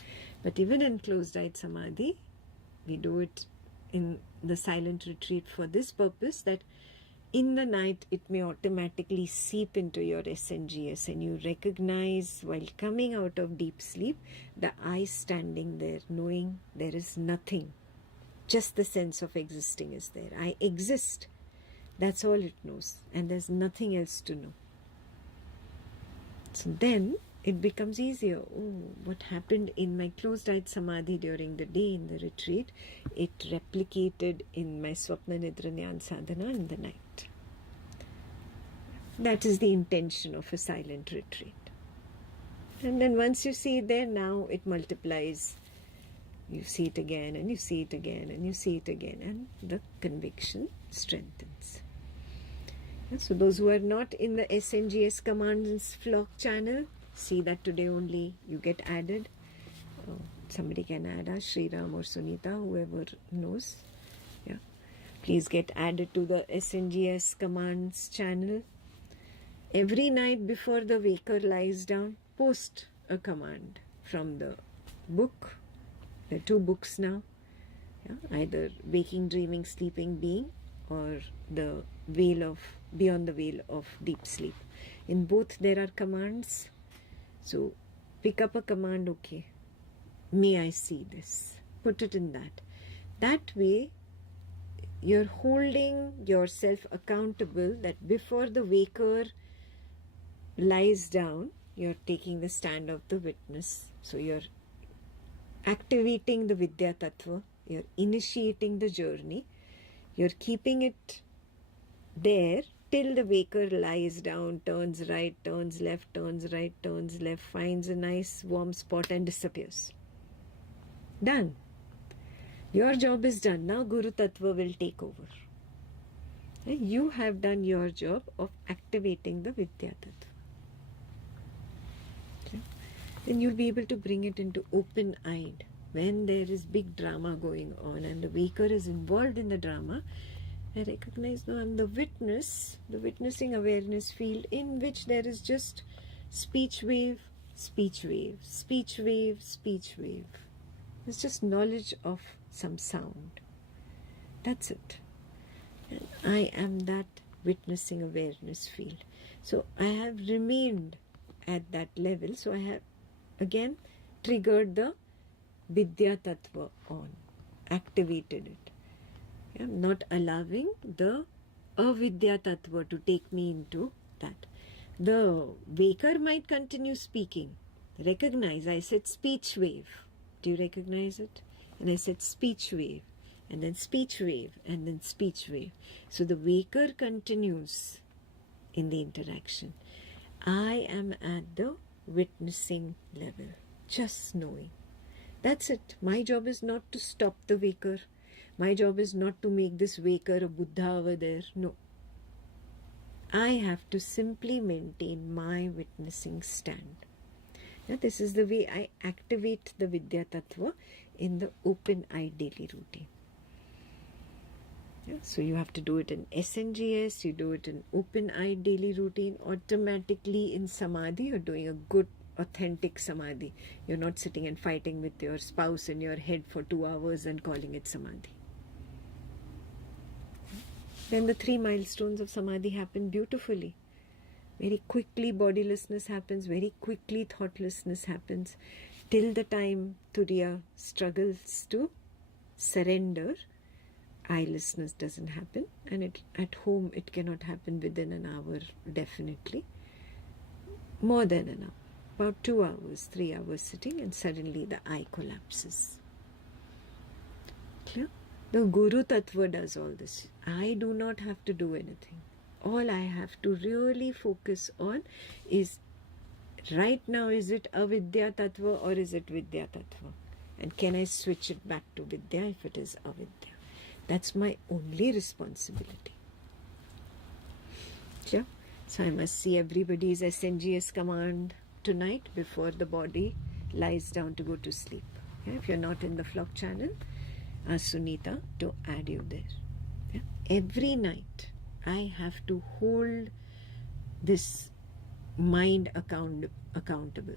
But even in closed-eyed samadhi, we do it in the silent retreat for this purpose, that in the night it may automatically seep into your SNGS, and you recognize while coming out of deep sleep the I standing there, knowing there is nothing. Just the sense of existing is there. I exist. That's all it knows, and there's nothing else to know. So then it becomes easier. Oh, what happened in my closed-eyed samadhi during the day in the retreat, it replicated in my Swapna Nidra Jnana Sadhana in the night. That is the intention of a silent retreat. And then once you see it there, now it multiplies. You see it again, and you see it again, and you see it again, and the conviction strengthens. So those who are not in the SNGS Commands Flock channel, see that today only you get added. Somebody can add us, Sriram or Sunita, whoever knows. Yeah, please get added to the SNGS Commands channel. Every night before the waker lies down, post a command from the book. There are 2 books now. Yeah, either Waking, Dreaming, Sleeping, Being, or the Veil of Beyond the Veil of Deep Sleep. In both there are commands. So pick up a command, okay, may I see this. Put it in that. That way you're holding yourself accountable that before the waker lies down, you're taking the stand of the witness. So you're activating the Vidya Tattva, you're initiating the journey, you're keeping it there till the waker lies down, turns right, turns left, turns right, turns left, finds a nice warm spot and disappears. Done. Your job is done. Now Guru Tattva will take over. You have done your job of activating the Vidya Tattva. Okay. Then you'll be able to bring it into open-eyed. When there is big drama going on and the waker is involved in the drama, I recognize, no, I'm the witness, the witnessing awareness field in which there is just speech wave, speech wave, speech wave, speech wave. It's just knowledge of some sound. That's it. And I am that witnessing awareness field. So I have remained at that level. So I have again triggered the Vidya Tattva on, activated it. Yeah, not allowing the Avidya Tattva to take me into that. The waker might continue speaking. Recognize, I said speech wave. Do you recognize it? And I said speech wave, and then speech wave, and then speech wave. So the waker continues in the interaction. I am at the witnessing level, just knowing. That's it. My job is not to stop the waker. My job is not to make this waker a Buddha over there. No. I have to simply maintain my witnessing stand. Now, this is the way I activate the Vidya Tattva in the open-eyed daily routine. Yeah, so you have to do it in SNGS, you do it in open-eyed daily routine. Automatically in Samadhi, you're doing a good, authentic Samadhi. You're not sitting and fighting with your spouse in your head for 2 hours and calling it Samadhi. Then the 3 milestones of Samadhi happen beautifully. Very quickly bodilessness happens, very quickly thoughtlessness happens. Till the time Turiya struggles to surrender, eyelessness doesn't happen. And at home it cannot happen within an hour, definitely. More than an hour. About 2 hours, 3 hours sitting, and suddenly the eye collapses. Clear? The Guru Tattva does all this. I do not have to do anything. All I have to really focus on is, right now, is it Avidya Tattva or is it Vidya Tattva? And can I switch it back to Vidya if it is Avidya? That's my only responsibility. Yeah? So I must see everybody's SNGS command tonight before the body lies down to go to sleep. Yeah? If you're not in the flock channel, ask Sunita to add you there. Yeah? Every night I have to hold this mind accountable.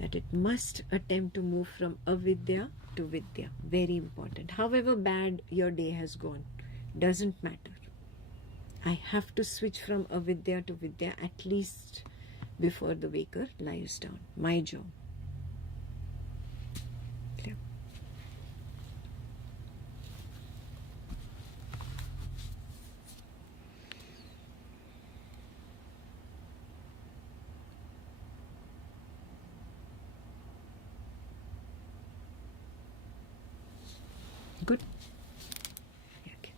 That it must attempt to move from avidya to vidya. Very important. However bad your day has gone, doesn't matter. I have to switch from avidya to vidya at least before the waker lies down. My job. Clear? Good? Yeah, okay.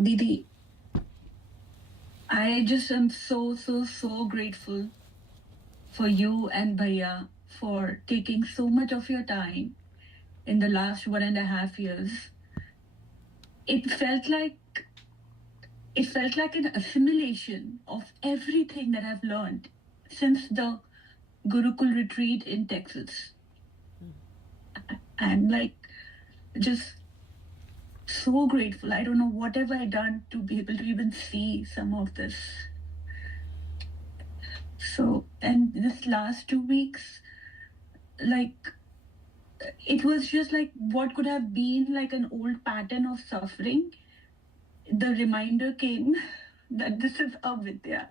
Didi, I just am so grateful for you and Bhaiya for taking so much of your time in the last 1.5 years. It felt like an assimilation of everything that I've learned since the Gurukul retreat in Texas. I'm like just so grateful. I don't know what have I done to be able to even see some of this. So, and this last 2 weeks, like, it was just like what could have been like an old pattern of suffering. The reminder came that this is avidya.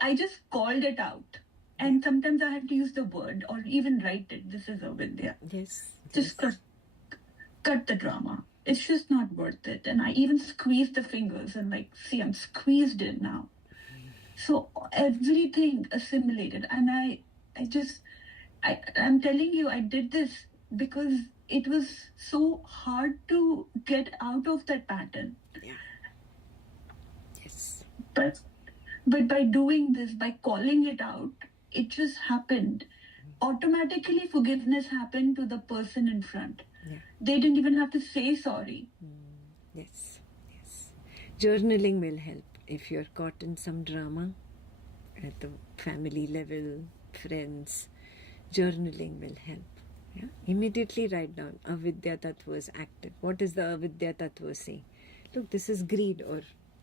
I just called it out. And sometimes I have to use the word or even write it. This is avidya. Yes. Just cut the drama. It's just not worth it. And I even squeezed the fingers and like, see, I'm squeezed in now. So everything assimilated. And I'm telling you, I did this because it was so hard to get out of that pattern. Yeah. Yes. But by doing this, by calling it out, it just happened. Automatically, forgiveness happened to the person in front. Yeah. They didn't even have to say sorry. Yes. Yes. Journaling will help if you're caught in some drama at the family level, friends. Journaling will help. Yeah? Immediately write down avidya tattva is active. What is the avidya tattva saying? Look, this is greed, or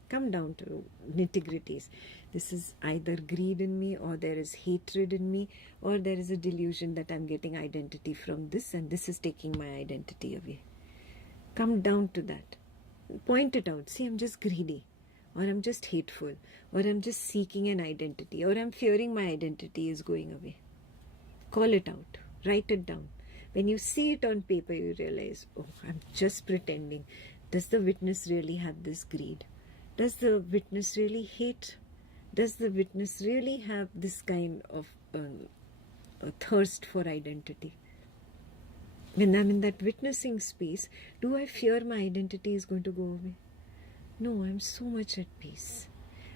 come down to nitty-gritties. This is either greed in me, or there is hatred in me, or there is a delusion that I'm getting identity from this and this is taking my identity away. Come down to that. Point it out. See, I'm just greedy, or I'm just hateful, or I'm just seeking an identity, or I'm fearing my identity is going away. Call it out. Write it down. When you see it on paper, you realize, oh, I'm just pretending. Does the witness really have this greed? Does the witness really hate? Does the witness really have this kind of a thirst for identity? When I'm in that witnessing space, do I fear my identity is going to go away? No, I'm so much at peace.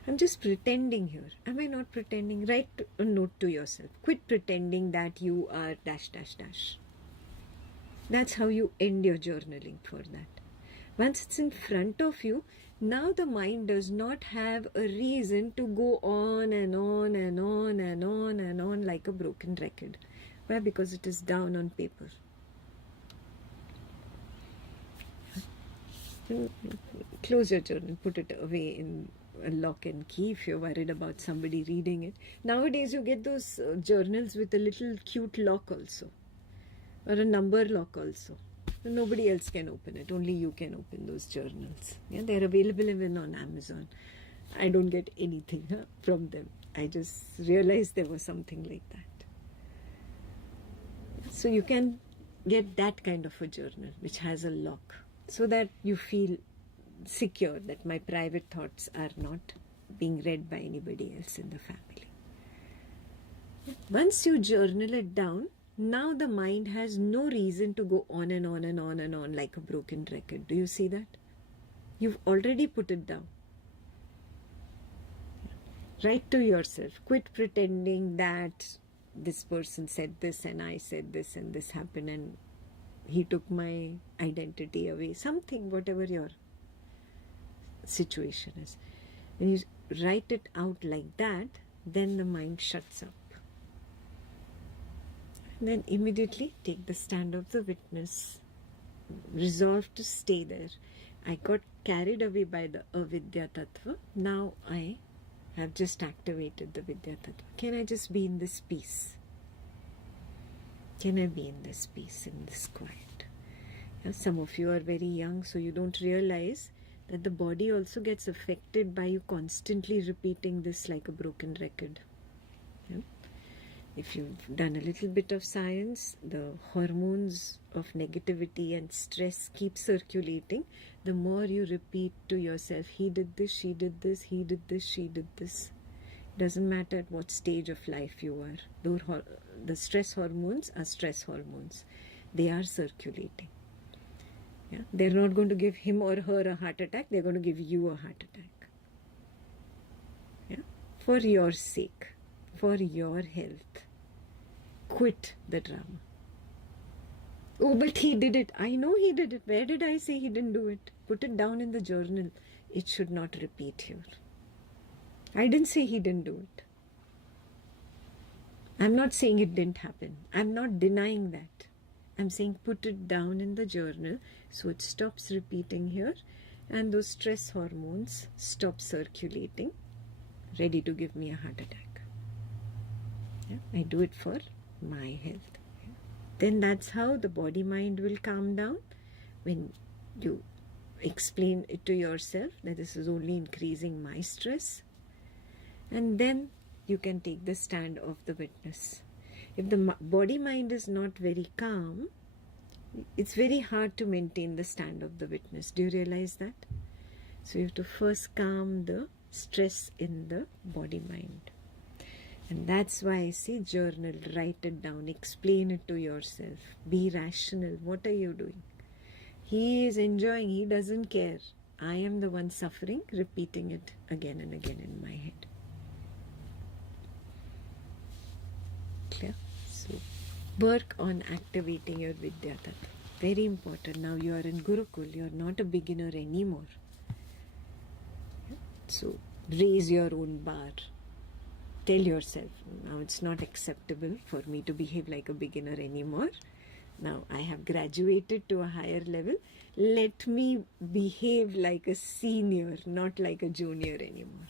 I'm just pretending here. Am I not pretending? Write a note to yourself. Quit pretending that you are dash dash dash. That's how you end your journaling for that. Once it's in front of you, now the mind does not have a reason to go on and on and on and on and on like a broken record. Why? Because it is down on paper. Close your journal, put it away in a lock and key if you're worried about somebody reading it. Nowadays you get those journals with a little cute lock also, or a number lock also. Nobody else can open it, only you can open those journals. Yeah, they're available even on Amazon. I don't get anything from them. I just realized there was something like that. So you can get that kind of a journal which has a lock, so that you feel secure that my private thoughts are not being read by anybody else in the family. Once you journal it down, now the mind has no reason to go on and on and on and on like a broken record. Do you see that? You've already put it down. Write to yourself. Quit pretending that this person said this and I said this and this happened and he took my identity away. Something, whatever your situation is. When you write it out like that, then the mind shuts up. And then immediately take the stand of the witness. Resolve to stay there. I got carried away by the avidya tattva. Now I have just activated the vidya tattva. Can I just be in this peace? Can I be in this peace, in this quiet? Yeah, some of you are very young, so you don't realize that the body also gets affected by you constantly repeating this like a broken record. Yeah? If you've done a little bit of science, the hormones of negativity and stress keep circulating. The more you repeat to yourself, he did this, she did this, he did this, she did this. Doesn't matter at what stage of life you are. The stress hormones are stress hormones. They are circulating. Yeah? They're not going to give him or her a heart attack. They're going to give you a heart attack. Yeah? For your sake, for your health. Quit the drama. Oh, but he did it. I know he did it. Where did I say he didn't do it? Put it down in the journal. It should not repeat here. I didn't say he didn't do it. I'm not saying it didn't happen. I'm not denying that. I'm saying put it down in the journal so it stops repeating here and those stress hormones stop circulating, ready to give me a heart attack. Yeah? I do it for my health. Yeah? Then that's how the body-mind will calm down when you explain it to yourself that this is only increasing my stress. And then you can take the stand of the witness. If the body-mind is not very calm, it's very hard to maintain the stand of the witness. Do you realize that? So you have to first calm the stress in the body-mind. And that's why I say journal, write it down, explain it to yourself. Be rational. What are you doing? He is enjoying, he doesn't care. I am the one suffering, repeating it again and again in my head. Clear? So, work on activating your Vidya Tattva. Very important. Now you are in Gurukul, you are not a beginner anymore. So, raise your own bar. Tell yourself, now it's not acceptable for me to behave like a beginner anymore. Now I have graduated to a higher level. Let me behave like a senior, not like a junior anymore.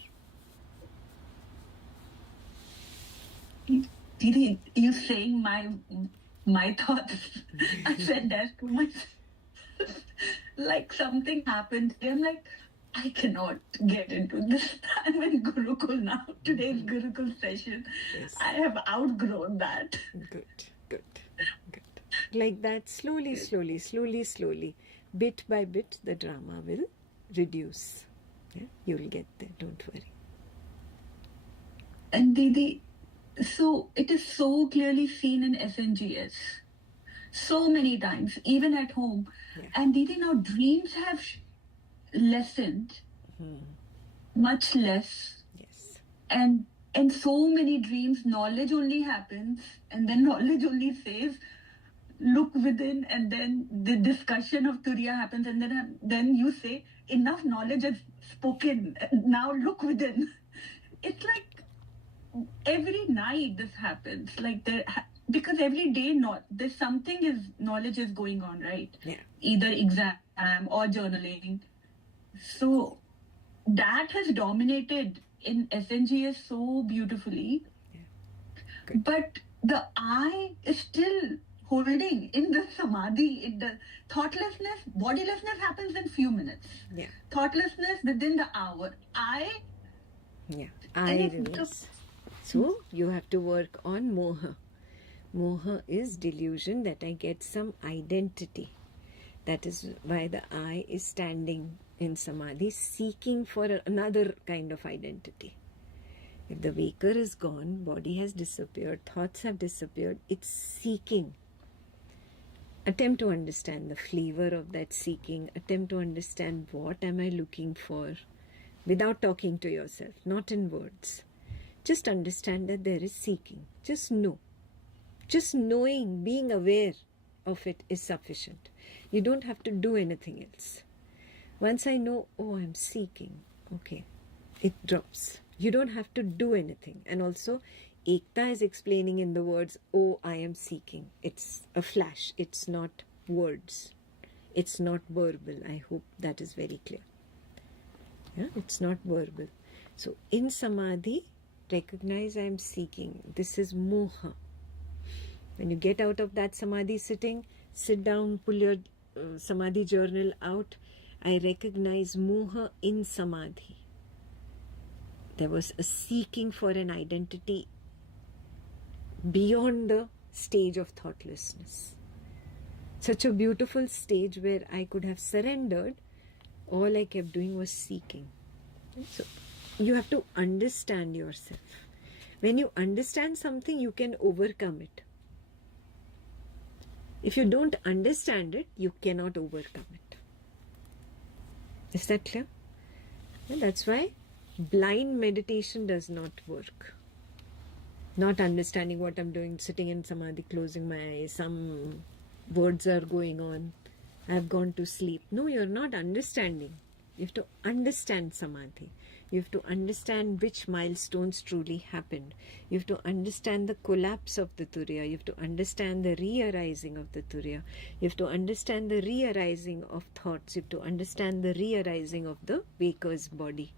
Didi, you saying my thoughts. I said that to myself. Like something happened. I'm like, I cannot get into this. I'm in Gurukul now. Today's Gurukul session. Yes. I have outgrown that. Good. Like that, slowly, bit by bit, the drama will reduce. Yeah? You'll get there, don't worry. And Didi, so it is so clearly seen in SNGS. So many times, even at home. Yeah. And Didi, now dreams have lessened, much less. Yes. And in so many dreams, knowledge only happens, and then knowledge only says, look within, and then the discussion of Turiya happens, and then you say, enough knowledge is spoken, now look within. It's like every night this happens, like because every day there's knowledge is going on, right? Yeah. Either exam or journaling. So that has dominated in SNGS so beautifully. Yeah. But the I is still holding in the samadhi. The thoughtlessness, bodilessness happens in few minutes. Yeah. Thoughtlessness within the hour. I release. So you have to work on moha. Moha is delusion that I get some identity. That is why the I is standing in samadhi, seeking for another kind of identity. If the waker is gone, body has disappeared, thoughts have disappeared, it's seeking. Attempt to understand the flavor of that seeking. Attempt to understand what am I looking for without talking to yourself, not in words. Just understand that there is seeking. Just know. Just knowing, being aware of it is sufficient. You don't have to do anything else. Once I know, oh, I'm seeking, okay, it drops. You don't have to do anything. And also, Ekta is explaining in the words, oh, I am seeking. It's a flash. It's not words. It's not verbal. I hope that is very clear. Yeah, it's not verbal. So in samadhi, recognize I am seeking. This is moha. When you get out of that samadhi sitting, sit down, pull your samadhi journal out. I recognize moha in samadhi. There was a seeking for an identity beyond the stage of thoughtlessness. Such a beautiful stage where I could have surrendered. All I kept doing was seeking. So you have to understand yourself. When you understand something, you can overcome it. If you don't understand it, you cannot overcome it. Is that clear? And that's why blind meditation does not work. Not understanding what I'm doing, sitting in samadhi, closing my eyes, some words are going on, I've gone to sleep. No, you're not understanding. You have to understand samadhi. You have to understand which milestones truly happened. You have to understand the collapse of the turiya. You have to understand the re-arising of the turiya. You have to understand the re-arising of thoughts. You have to understand the re-arising of the waker's body.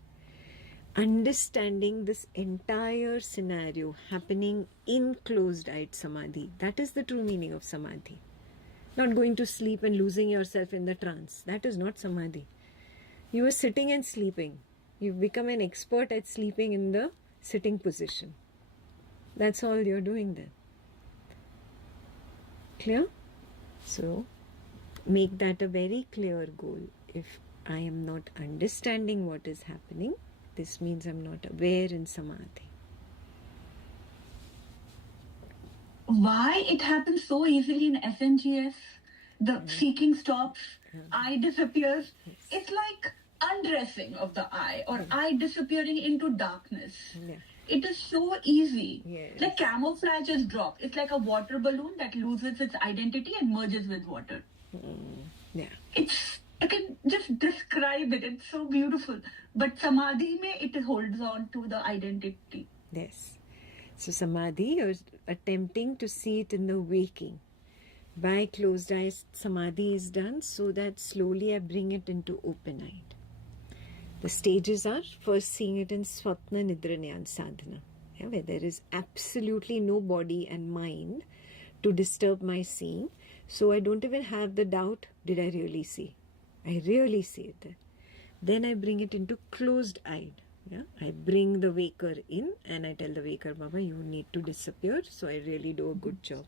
Understanding this entire scenario happening in closed-eyed samadhi. That is the true meaning of samadhi. Not going to sleep and losing yourself in the trance. That is not samadhi. You are sitting and sleeping. You've become an expert at sleeping in the sitting position. That's all you're doing then. Clear? So, make that a very clear goal. If I am not understanding what is happening, this means I'm not aware in samadhi. Why it happens so easily in SNGS? The seeking stops, eye disappears. Yes. It's like undressing of the eye or eye disappearing into darkness. Yeah. It is so easy. Yes. Like camouflage is dropped. It's like a water balloon that loses its identity and merges with water. Yeah. I can just describe it. It's so beautiful. But samadhi mein it holds on to the identity. Yes. So samadhi, you're attempting to see it in the waking. By closed eyes, samadhi is done so that slowly I bring it into open-eyed. The stages are first seeing it in Swapna Nidra Jnana Sadhana, where there is absolutely no body and mind to disturb my seeing. So I don't even have the doubt, did I really see? I really see it there. Then I bring it into closed-eyed. Yeah? I bring the waker in and I tell the waker, Baba, you need to disappear. So I really do a good job.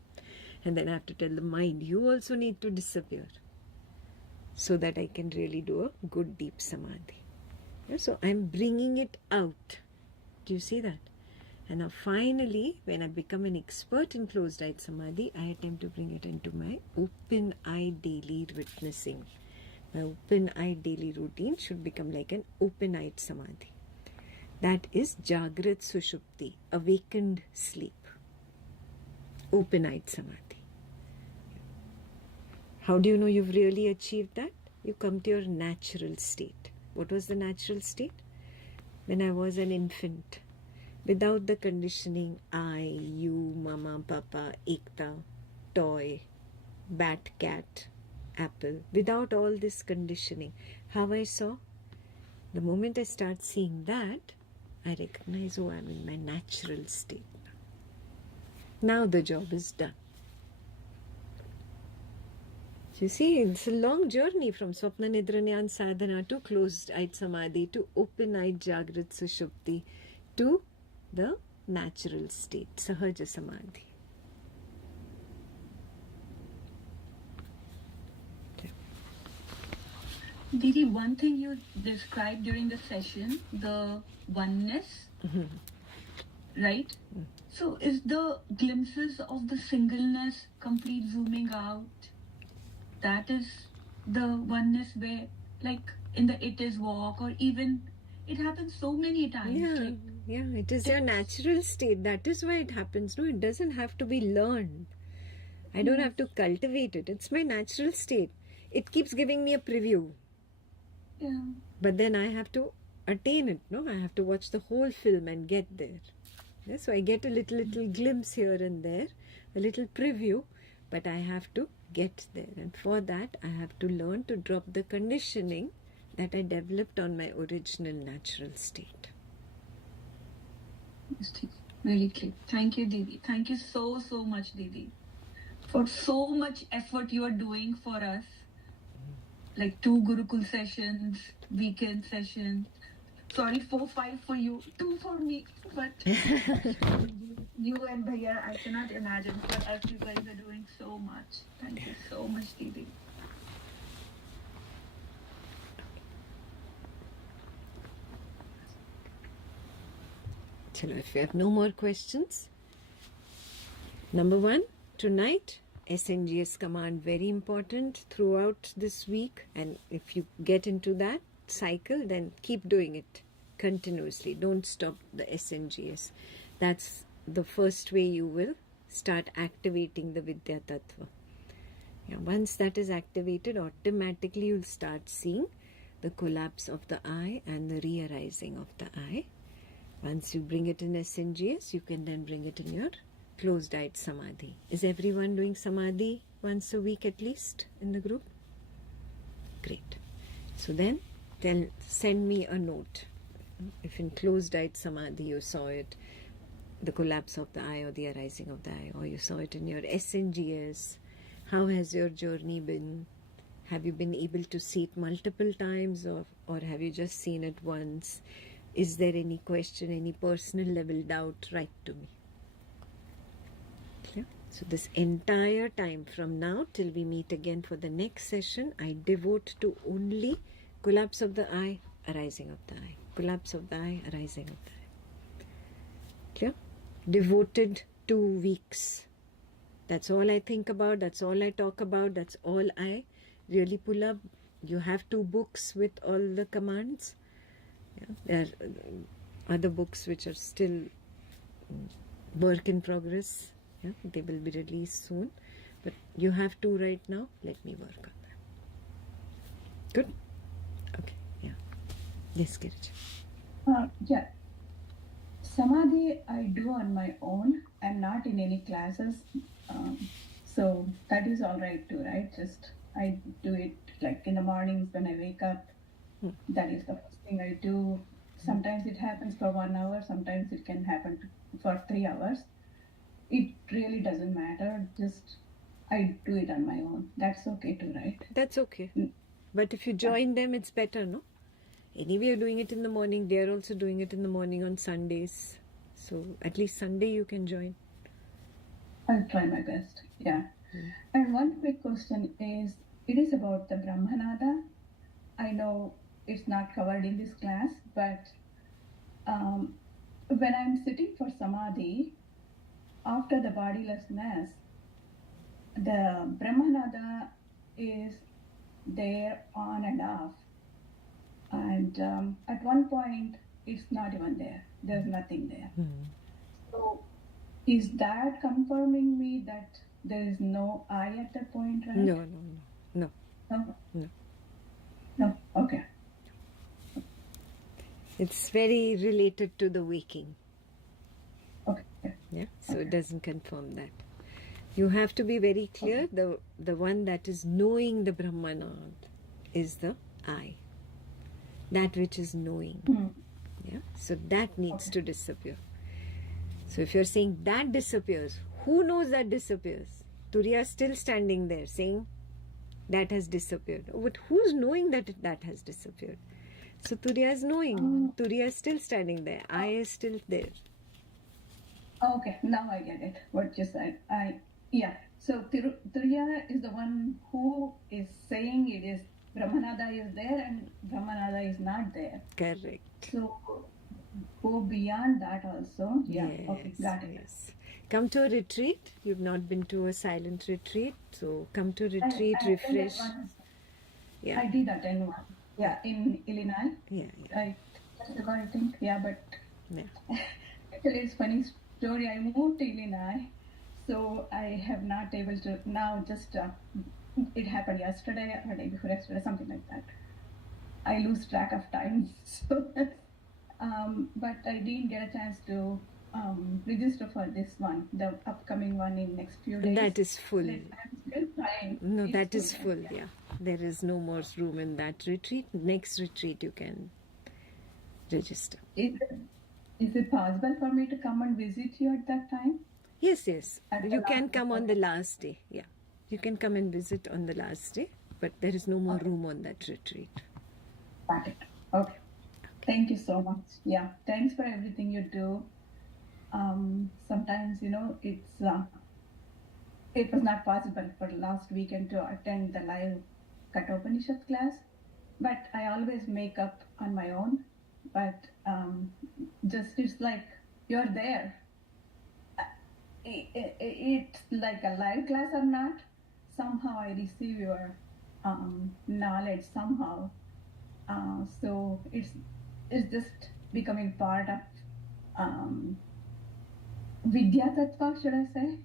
And then I have to tell the mind, you also need to disappear. So that I can really do a good deep samadhi. Yeah? So I'm bringing it out. Do you see that? And now finally, when I become an expert in closed-eyed samadhi, I attempt to bring it into my open-eyed daily witnessing. My open-eyed daily routine should become like an open-eyed samadhi. That is Jagrat Sushupti, awakened sleep. Open-eyed samadhi. How do you know you've really achieved that? You come to your natural state. What was the natural state? When I was an infant. Without the conditioning, I, you, mama, papa, ekta, toy, bat, cat, apple. Without all this conditioning. How I saw? The moment I start seeing that, I recognize, oh, I'm in my natural state. Now the job is done. So you see, it's a long journey from Swapna Nidra Jnana Sadhana to closed-eyed Samadhi to open-eyed Jagrat Sushupti to the natural state, Sahaja Samadhi. Didi, one thing you described during the session, the oneness, right? So is the glimpses of the singleness, complete zooming out, that is the oneness where, like in the It Is walk, or even, it happens so many times. Yeah, it is your natural state. That is why it happens. No, it doesn't have to be learned. I don't have to cultivate it. It's my natural state. It keeps giving me a preview. Yeah. But then I have to attain it, no? I have to watch the whole film and get there. Yeah, so I get a little glimpse here and there, a little preview, but I have to get there. And for that, I have to learn to drop the conditioning that I developed on my original natural state. Very clear. Thank you, Didi. Thank you so much, Didi, for so much effort you are doing for us. Like 2 Gurukul sessions, weekend sessions. Sorry, 4, 5 for you, 2 for me. But you and Bhaiya, I cannot imagine. For us, you guys are doing so much. Thank you so much, Didi. Chalo, if you have no more questions. Number 1, tonight, SNGS command very important throughout this week. And if you get into that cycle, then keep doing it continuously. Don't stop the SNGS. That's the first way you will start activating the Vidya Tattva. Yeah, once that is activated, automatically you'll start seeing the collapse of the eye and the re-arising of the eye. Once you bring it in SNGS, you can then bring it in your closed-eyed Samadhi. Is everyone doing Samadhi once a week at least in the group? Great. So then, send me a note. If in closed-eyed Samadhi you saw it, the collapse of the eye or the arising of the eye, or you saw it in your SNGS, how has your journey been? Have you been able to see it multiple times, or have you just seen it once? Is there any question, any personal level doubt? Write to me. Clear? So this entire time from now till we meet again for the next session, I devote to only collapse of the eye, arising of the eye. Collapse of the eye, arising of the eye. Clear? Devoted 2 weeks. That's all I think about. That's all I talk about. That's all I really pull up. You have 2 books with all the commands. Yeah. There are other books which are still work in progress. Yeah. They will be released soon. But you have 2 right now. Let me work on that. Good? Okay. Yeah. Yes, Girija. Yeah. Samadhi I do on my own. I'm not in any classes. So that is all right too, right? Just I do it like in the mornings when I wake up. That is the first thing I do. Sometimes it happens for 1 hour. Sometimes it can happen for 3 hours. It really doesn't matter. Just I do it on my own. That's okay too, right? That's okay. But if you join them, it's better, no? Anyway, you're doing it in the morning. They're also doing it in the morning on Sundays. So at least Sunday you can join. I'll try my best. Yeah. And one quick question is, it is about the Brahmanada. I know it's not covered in this class, but when I'm sitting for Samadhi, after the bodilessness, the Brahmanada is there on and off. And at one point, it's not even there. There's nothing there. So is that confirming me that there is no I at that point, right? No. No? No. No? Okay. It's very related to the waking. Okay. Yeah, so it doesn't confirm that. You have to be very clear. The one that is knowing the Brahmanad is the I. That which is knowing. Yeah, so that needs to disappear. So if you're saying that disappears, who knows that disappears? Turiya is still standing there saying that has disappeared. But who's knowing that that has disappeared? So Turiya is knowing. Turiya is still standing there. I is still there. Okay, now I get it. What you said. So Turiya is the one who is saying it is Brahmanada is there and Brahmanada is not there. Correct. So go beyond that also. Yeah. Yes, Okay, got it. yes. Come to a retreat. You've not been to a silent retreat, so come to a retreat, I refresh. I did attend one. Yeah, in Illinois. Yeah. I forgot, I think. Yeah, but Yeah. actually it's funny story. I moved to Illinois, so I have not able to now. Just it happened yesterday or day before yesterday, something like that. I lose track of time. So, but I didn't get a chance to register for this one, the upcoming one in next few days. That is full. I'm still trying. No, It's that is full. full, yeah. There is no more room in that retreat. Next retreat you can register. Is it possible for me to come and visit you at that time? Yes, yes. At the You can last come day. on the last day. Yeah. You can come and visit on the last day, but there is no more room on that retreat. Got it. Okay. Thank you so much. Yeah. Thanks for everything you do. Sometimes, it was not possible for last weekend to attend the live Kathopanishad class, but I always make up on my own. But just it's like you're there. It's like a live class or not. Somehow I receive your knowledge somehow. So it's just becoming part of Vidya Tattva, should I say?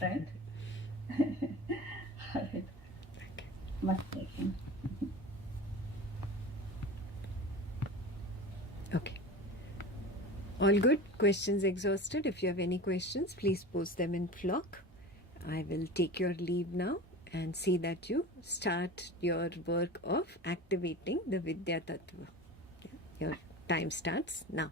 Right? All right. Much taken. Okay. All good? Questions exhausted? If you have any questions, please post them in Flock. I will take your leave now and see that you start your work of activating the Vidya Tattva. Your time starts now.